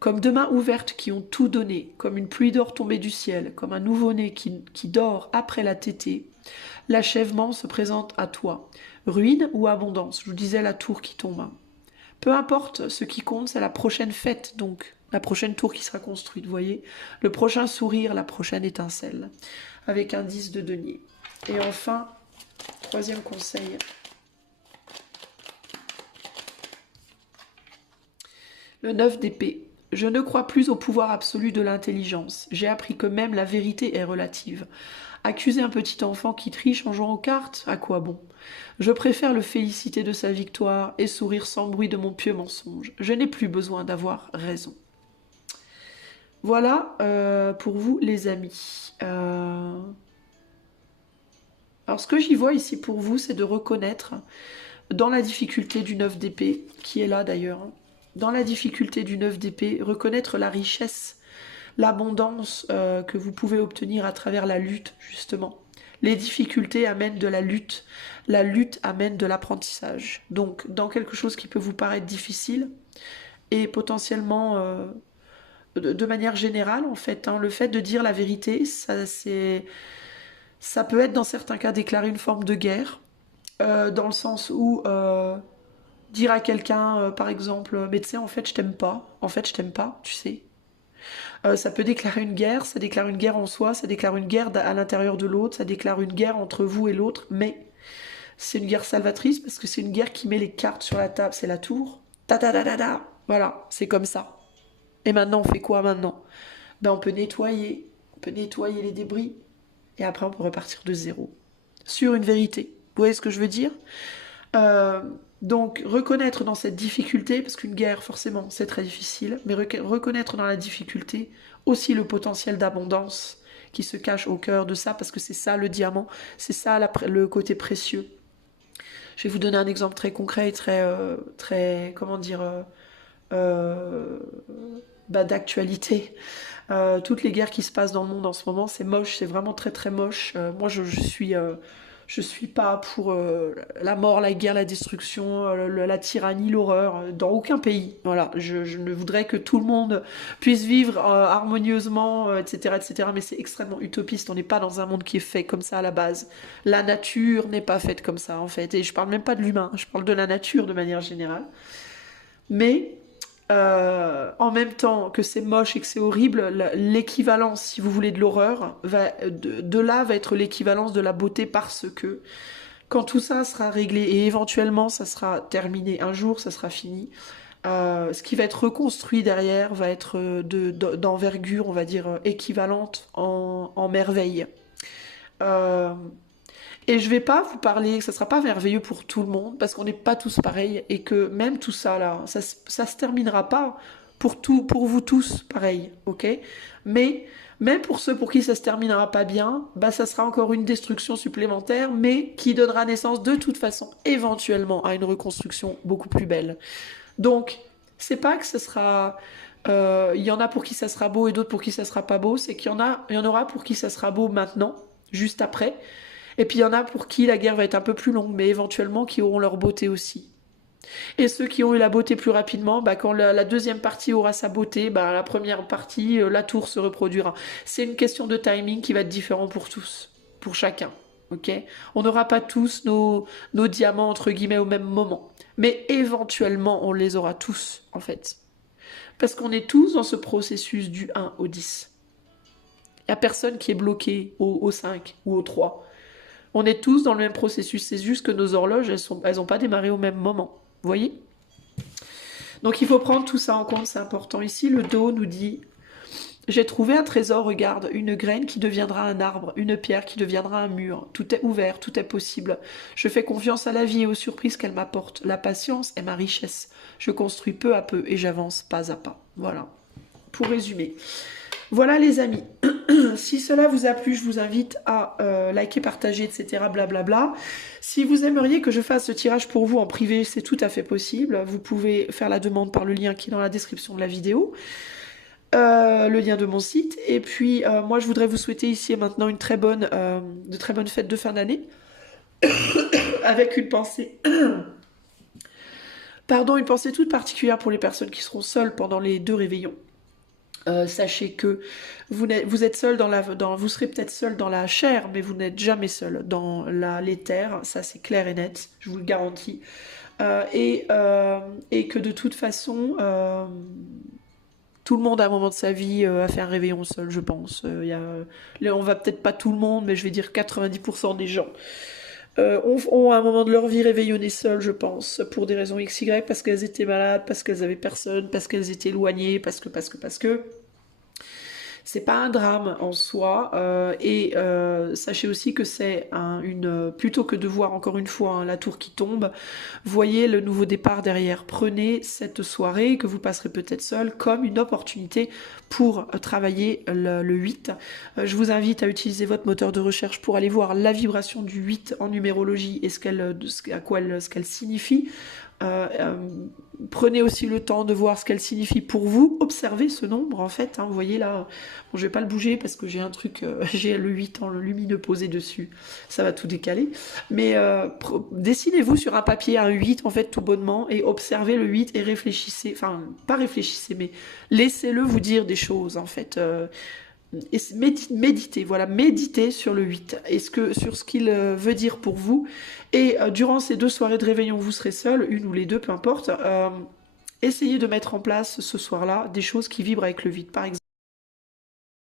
Comme deux mains ouvertes qui ont tout donné, comme une pluie d'or tombée du ciel, comme un nouveau-né qui dort après la tétée, l'achèvement se présente à toi. Ruine ou abondance, je vous disais la tour qui tombe. Peu importe, ce qui compte, c'est la prochaine fête, donc la prochaine tour qui sera construite, vous voyez. Le prochain sourire, la prochaine étincelle, avec un 10 de denier. Et enfin, troisième conseil. Le 9 d'épée. Je ne crois plus au pouvoir absolu de l'intelligence. J'ai appris que même la vérité est relative. Accuser un petit enfant qui triche en jouant aux cartes, à quoi bon? Je préfère le féliciter de sa victoire et sourire sans bruit de mon pieux mensonge. Je n'ai plus besoin d'avoir raison. Voilà pour vous les amis. Alors ce que j'y vois ici pour vous, c'est de reconnaître dans la difficulté du 9 d'épée, qui est là d'ailleurs, hein, dans la difficulté du 9 d'épée, reconnaître la richesse, l'abondance que vous pouvez obtenir à travers la lutte, justement. Les difficultés amènent de la lutte amène de l'apprentissage. Donc, dans quelque chose qui peut vous paraître difficile, et potentiellement, de manière générale, en fait, hein, le fait de dire la vérité, ça peut être dans certains cas déclarer une forme de guerre, dans le sens où dire à quelqu'un, par exemple, mais tu sais, en fait, je t'aime pas. En fait, je t'aime pas, tu sais. Ça peut déclarer une guerre, ça déclare une guerre en soi, ça déclare une guerre à l'intérieur de l'autre, ça déclare une guerre entre vous et l'autre, mais c'est une guerre salvatrice parce que c'est une guerre qui met les cartes sur la table, c'est la tour. Ta ta ta ta ta. Voilà, c'est comme ça. Et maintenant, on fait quoi maintenant? Ben, on peut nettoyer les débris, et après, on peut repartir de zéro. Sur une vérité. Vous voyez ce que je veux dire? Euh, donc, reconnaître dans cette difficulté, parce qu'une guerre, forcément, c'est très difficile, mais reconnaître dans la difficulté aussi le potentiel d'abondance qui se cache au cœur de ça, parce que c'est ça le diamant, c'est ça le côté précieux. Je vais vous donner un exemple très concret et très comment dire, d'actualité. Toutes les guerres qui se passent dans le monde en ce moment, c'est moche, c'est vraiment très très moche. Moi, je suis Je suis pas pour la mort, la guerre, la destruction, la tyrannie, l'horreur, dans aucun pays. Voilà, je ne voudrais que tout le monde puisse vivre harmonieusement, etc., etc. Mais c'est extrêmement utopiste. On n'est pas dans un monde qui est fait comme ça à la base. La nature n'est pas faite comme ça, en fait. Et je parle même pas de l'humain, je parle de la nature de manière générale. Mais en même temps que c'est moche et que c'est horrible, l'équivalence, si vous voulez, de l'horreur, de là va être l'équivalence de la beauté parce que quand tout ça sera réglé et éventuellement ça sera terminé un jour, ça sera fini, ce qui va être reconstruit derrière va être d'envergure, on va dire, équivalente en merveille. Euh, et je vais pas vous parler, ça sera pas merveilleux pour tout le monde, parce qu'on n'est pas tous pareils, et que même tout ça là, ça se terminera pas pour vous tous pareil, ok? Mais même pour ceux pour qui ça se terminera pas bien, bah ça sera encore une destruction supplémentaire, mais qui donnera naissance de toute façon éventuellement à une reconstruction beaucoup plus belle. Donc, c'est pas que ce sera, il y en a pour qui ça sera beau et d'autres pour qui ça sera pas beau, c'est il y en aura pour qui ça sera beau maintenant, juste après, et puis il y en a pour qui la guerre va être un peu plus longue, mais éventuellement qui auront leur beauté aussi. Et ceux qui ont eu la beauté plus rapidement, bah, quand la deuxième partie aura sa beauté, bah, la première partie, la tour se reproduira. C'est une question de timing qui va être différent pour tous, pour chacun. Ok. On n'aura pas tous nos diamants, entre guillemets, au même moment. Mais éventuellement, on les aura tous, en fait. Parce qu'on est tous dans ce processus du 1 au 10. Il n'y a personne qui est bloqué au 5 ou au 3. On est tous dans le même processus, c'est juste que nos horloges, elles ont pas démarré au même moment. Vous voyez? Donc il faut prendre tout ça en compte, c'est important. Ici, le dos nous dit, j'ai trouvé un trésor, regarde, une graine qui deviendra un arbre, une pierre qui deviendra un mur. Tout est ouvert, tout est possible. Je fais confiance à la vie et aux surprises qu'elle m'apporte. La patience est ma richesse. Je construis peu à peu et j'avance pas à pas. Voilà, pour résumer. Voilà les amis, si cela vous a plu, je vous invite à liker, partager, etc. Blablabla. Si vous aimeriez que je fasse ce tirage pour vous en privé, c'est tout à fait possible. Vous pouvez faire la demande par le lien qui est dans la description de la vidéo, le lien de mon site. Et puis moi je voudrais vous souhaiter ici et maintenant de très bonnes fêtes de fin d'année, avec une pensée... Pardon, une pensée toute particulière pour les personnes qui seront seules pendant les 2 réveillons. Sachez que vous êtes seul vous serez peut-être seul dans la chair, mais vous n'êtes jamais seul dans l'éther, ça c'est clair et net, je vous le garantis. Et que de toute façon, tout le monde à un moment de sa vie a fait un réveillon seul, je pense. On va peut-être pas tout le monde, mais je vais dire 90% des gens ont à un moment de leur vie réveillonné seuls, je pense, pour des raisons XY, parce qu'elles étaient malades, parce qu'elles avaient personne, parce qu'elles étaient éloignées, parce que. C'est pas un drame en soi, et sachez aussi que c'est plutôt que de voir encore une fois la tour qui tombe, voyez le nouveau départ derrière. Prenez cette soirée que vous passerez peut-être seul comme une opportunité pour travailler le 8. Je vous invite à utiliser votre moteur de recherche pour aller voir la vibration du 8 en numérologie et ce qu'elle signifie. Prenez aussi le temps de voir ce qu'elle signifie pour vous. Observez ce nombre en fait. Vous voyez là, bon, je vais pas le bouger parce que j'ai un truc, j'ai le 8 en lumineux posé dessus. Ça va tout décaler. Mais dessinez-vous sur un papier un 8 en fait tout bonnement et observez le 8 et réfléchissez. Enfin, pas réfléchissez, mais laissez-le vous dire des choses en fait. Et méditez, voilà, méditez sur le 8, sur ce qu'il veut dire pour vous. Et durant ces 2 soirées de réveillon, vous serez seul, une ou les 2, peu importe. Essayez de mettre en place ce soir-là des choses qui vibrent avec le 8. Par exemple,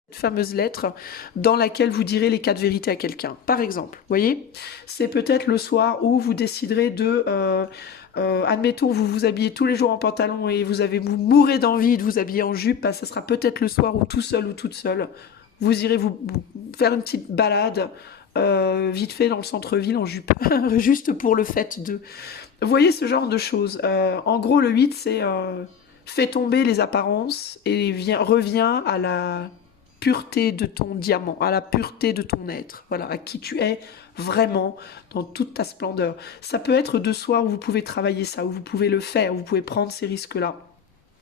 cette fameuse lettre dans laquelle vous direz les 4 vérités à quelqu'un. Par exemple, vous voyez, c'est peut-être le soir où vous déciderez de... admettons, vous vous habillez tous les jours en pantalon et vous mourrez d'envie de vous habiller en jupe, bah, ça sera peut-être le soir où tout seul ou toute seule, vous irez vous faire une petite balade vite fait dans le centre-ville en jupe, juste pour le fait de... Vous voyez ce genre de choses. En gros, le 8, c'est fait tomber les apparences et revient à la pureté de ton diamant, à la pureté de ton être, voilà, à qui tu es vraiment dans toute ta splendeur. Ça peut être 2 soirs où vous pouvez travailler ça, où vous pouvez le faire, où vous pouvez prendre ces risques-là.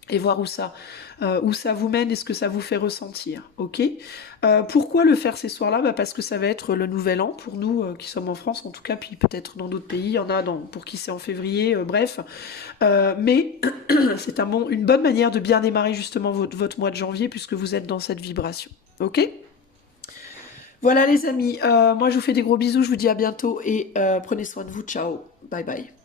et voir où ça vous mène et ce que ça vous fait ressentir, ok? Pourquoi le faire ces soirs-là? Bah parce que ça va être le nouvel an pour nous qui sommes en France en tout cas, puis peut-être dans d'autres pays, il y en a pour qui c'est en février, bref. Mais c'est une bonne manière de bien démarrer justement votre mois de janvier puisque vous êtes dans cette vibration, ok? Voilà les amis, moi je vous fais des gros bisous, je vous dis à bientôt et prenez soin de vous, ciao, bye bye.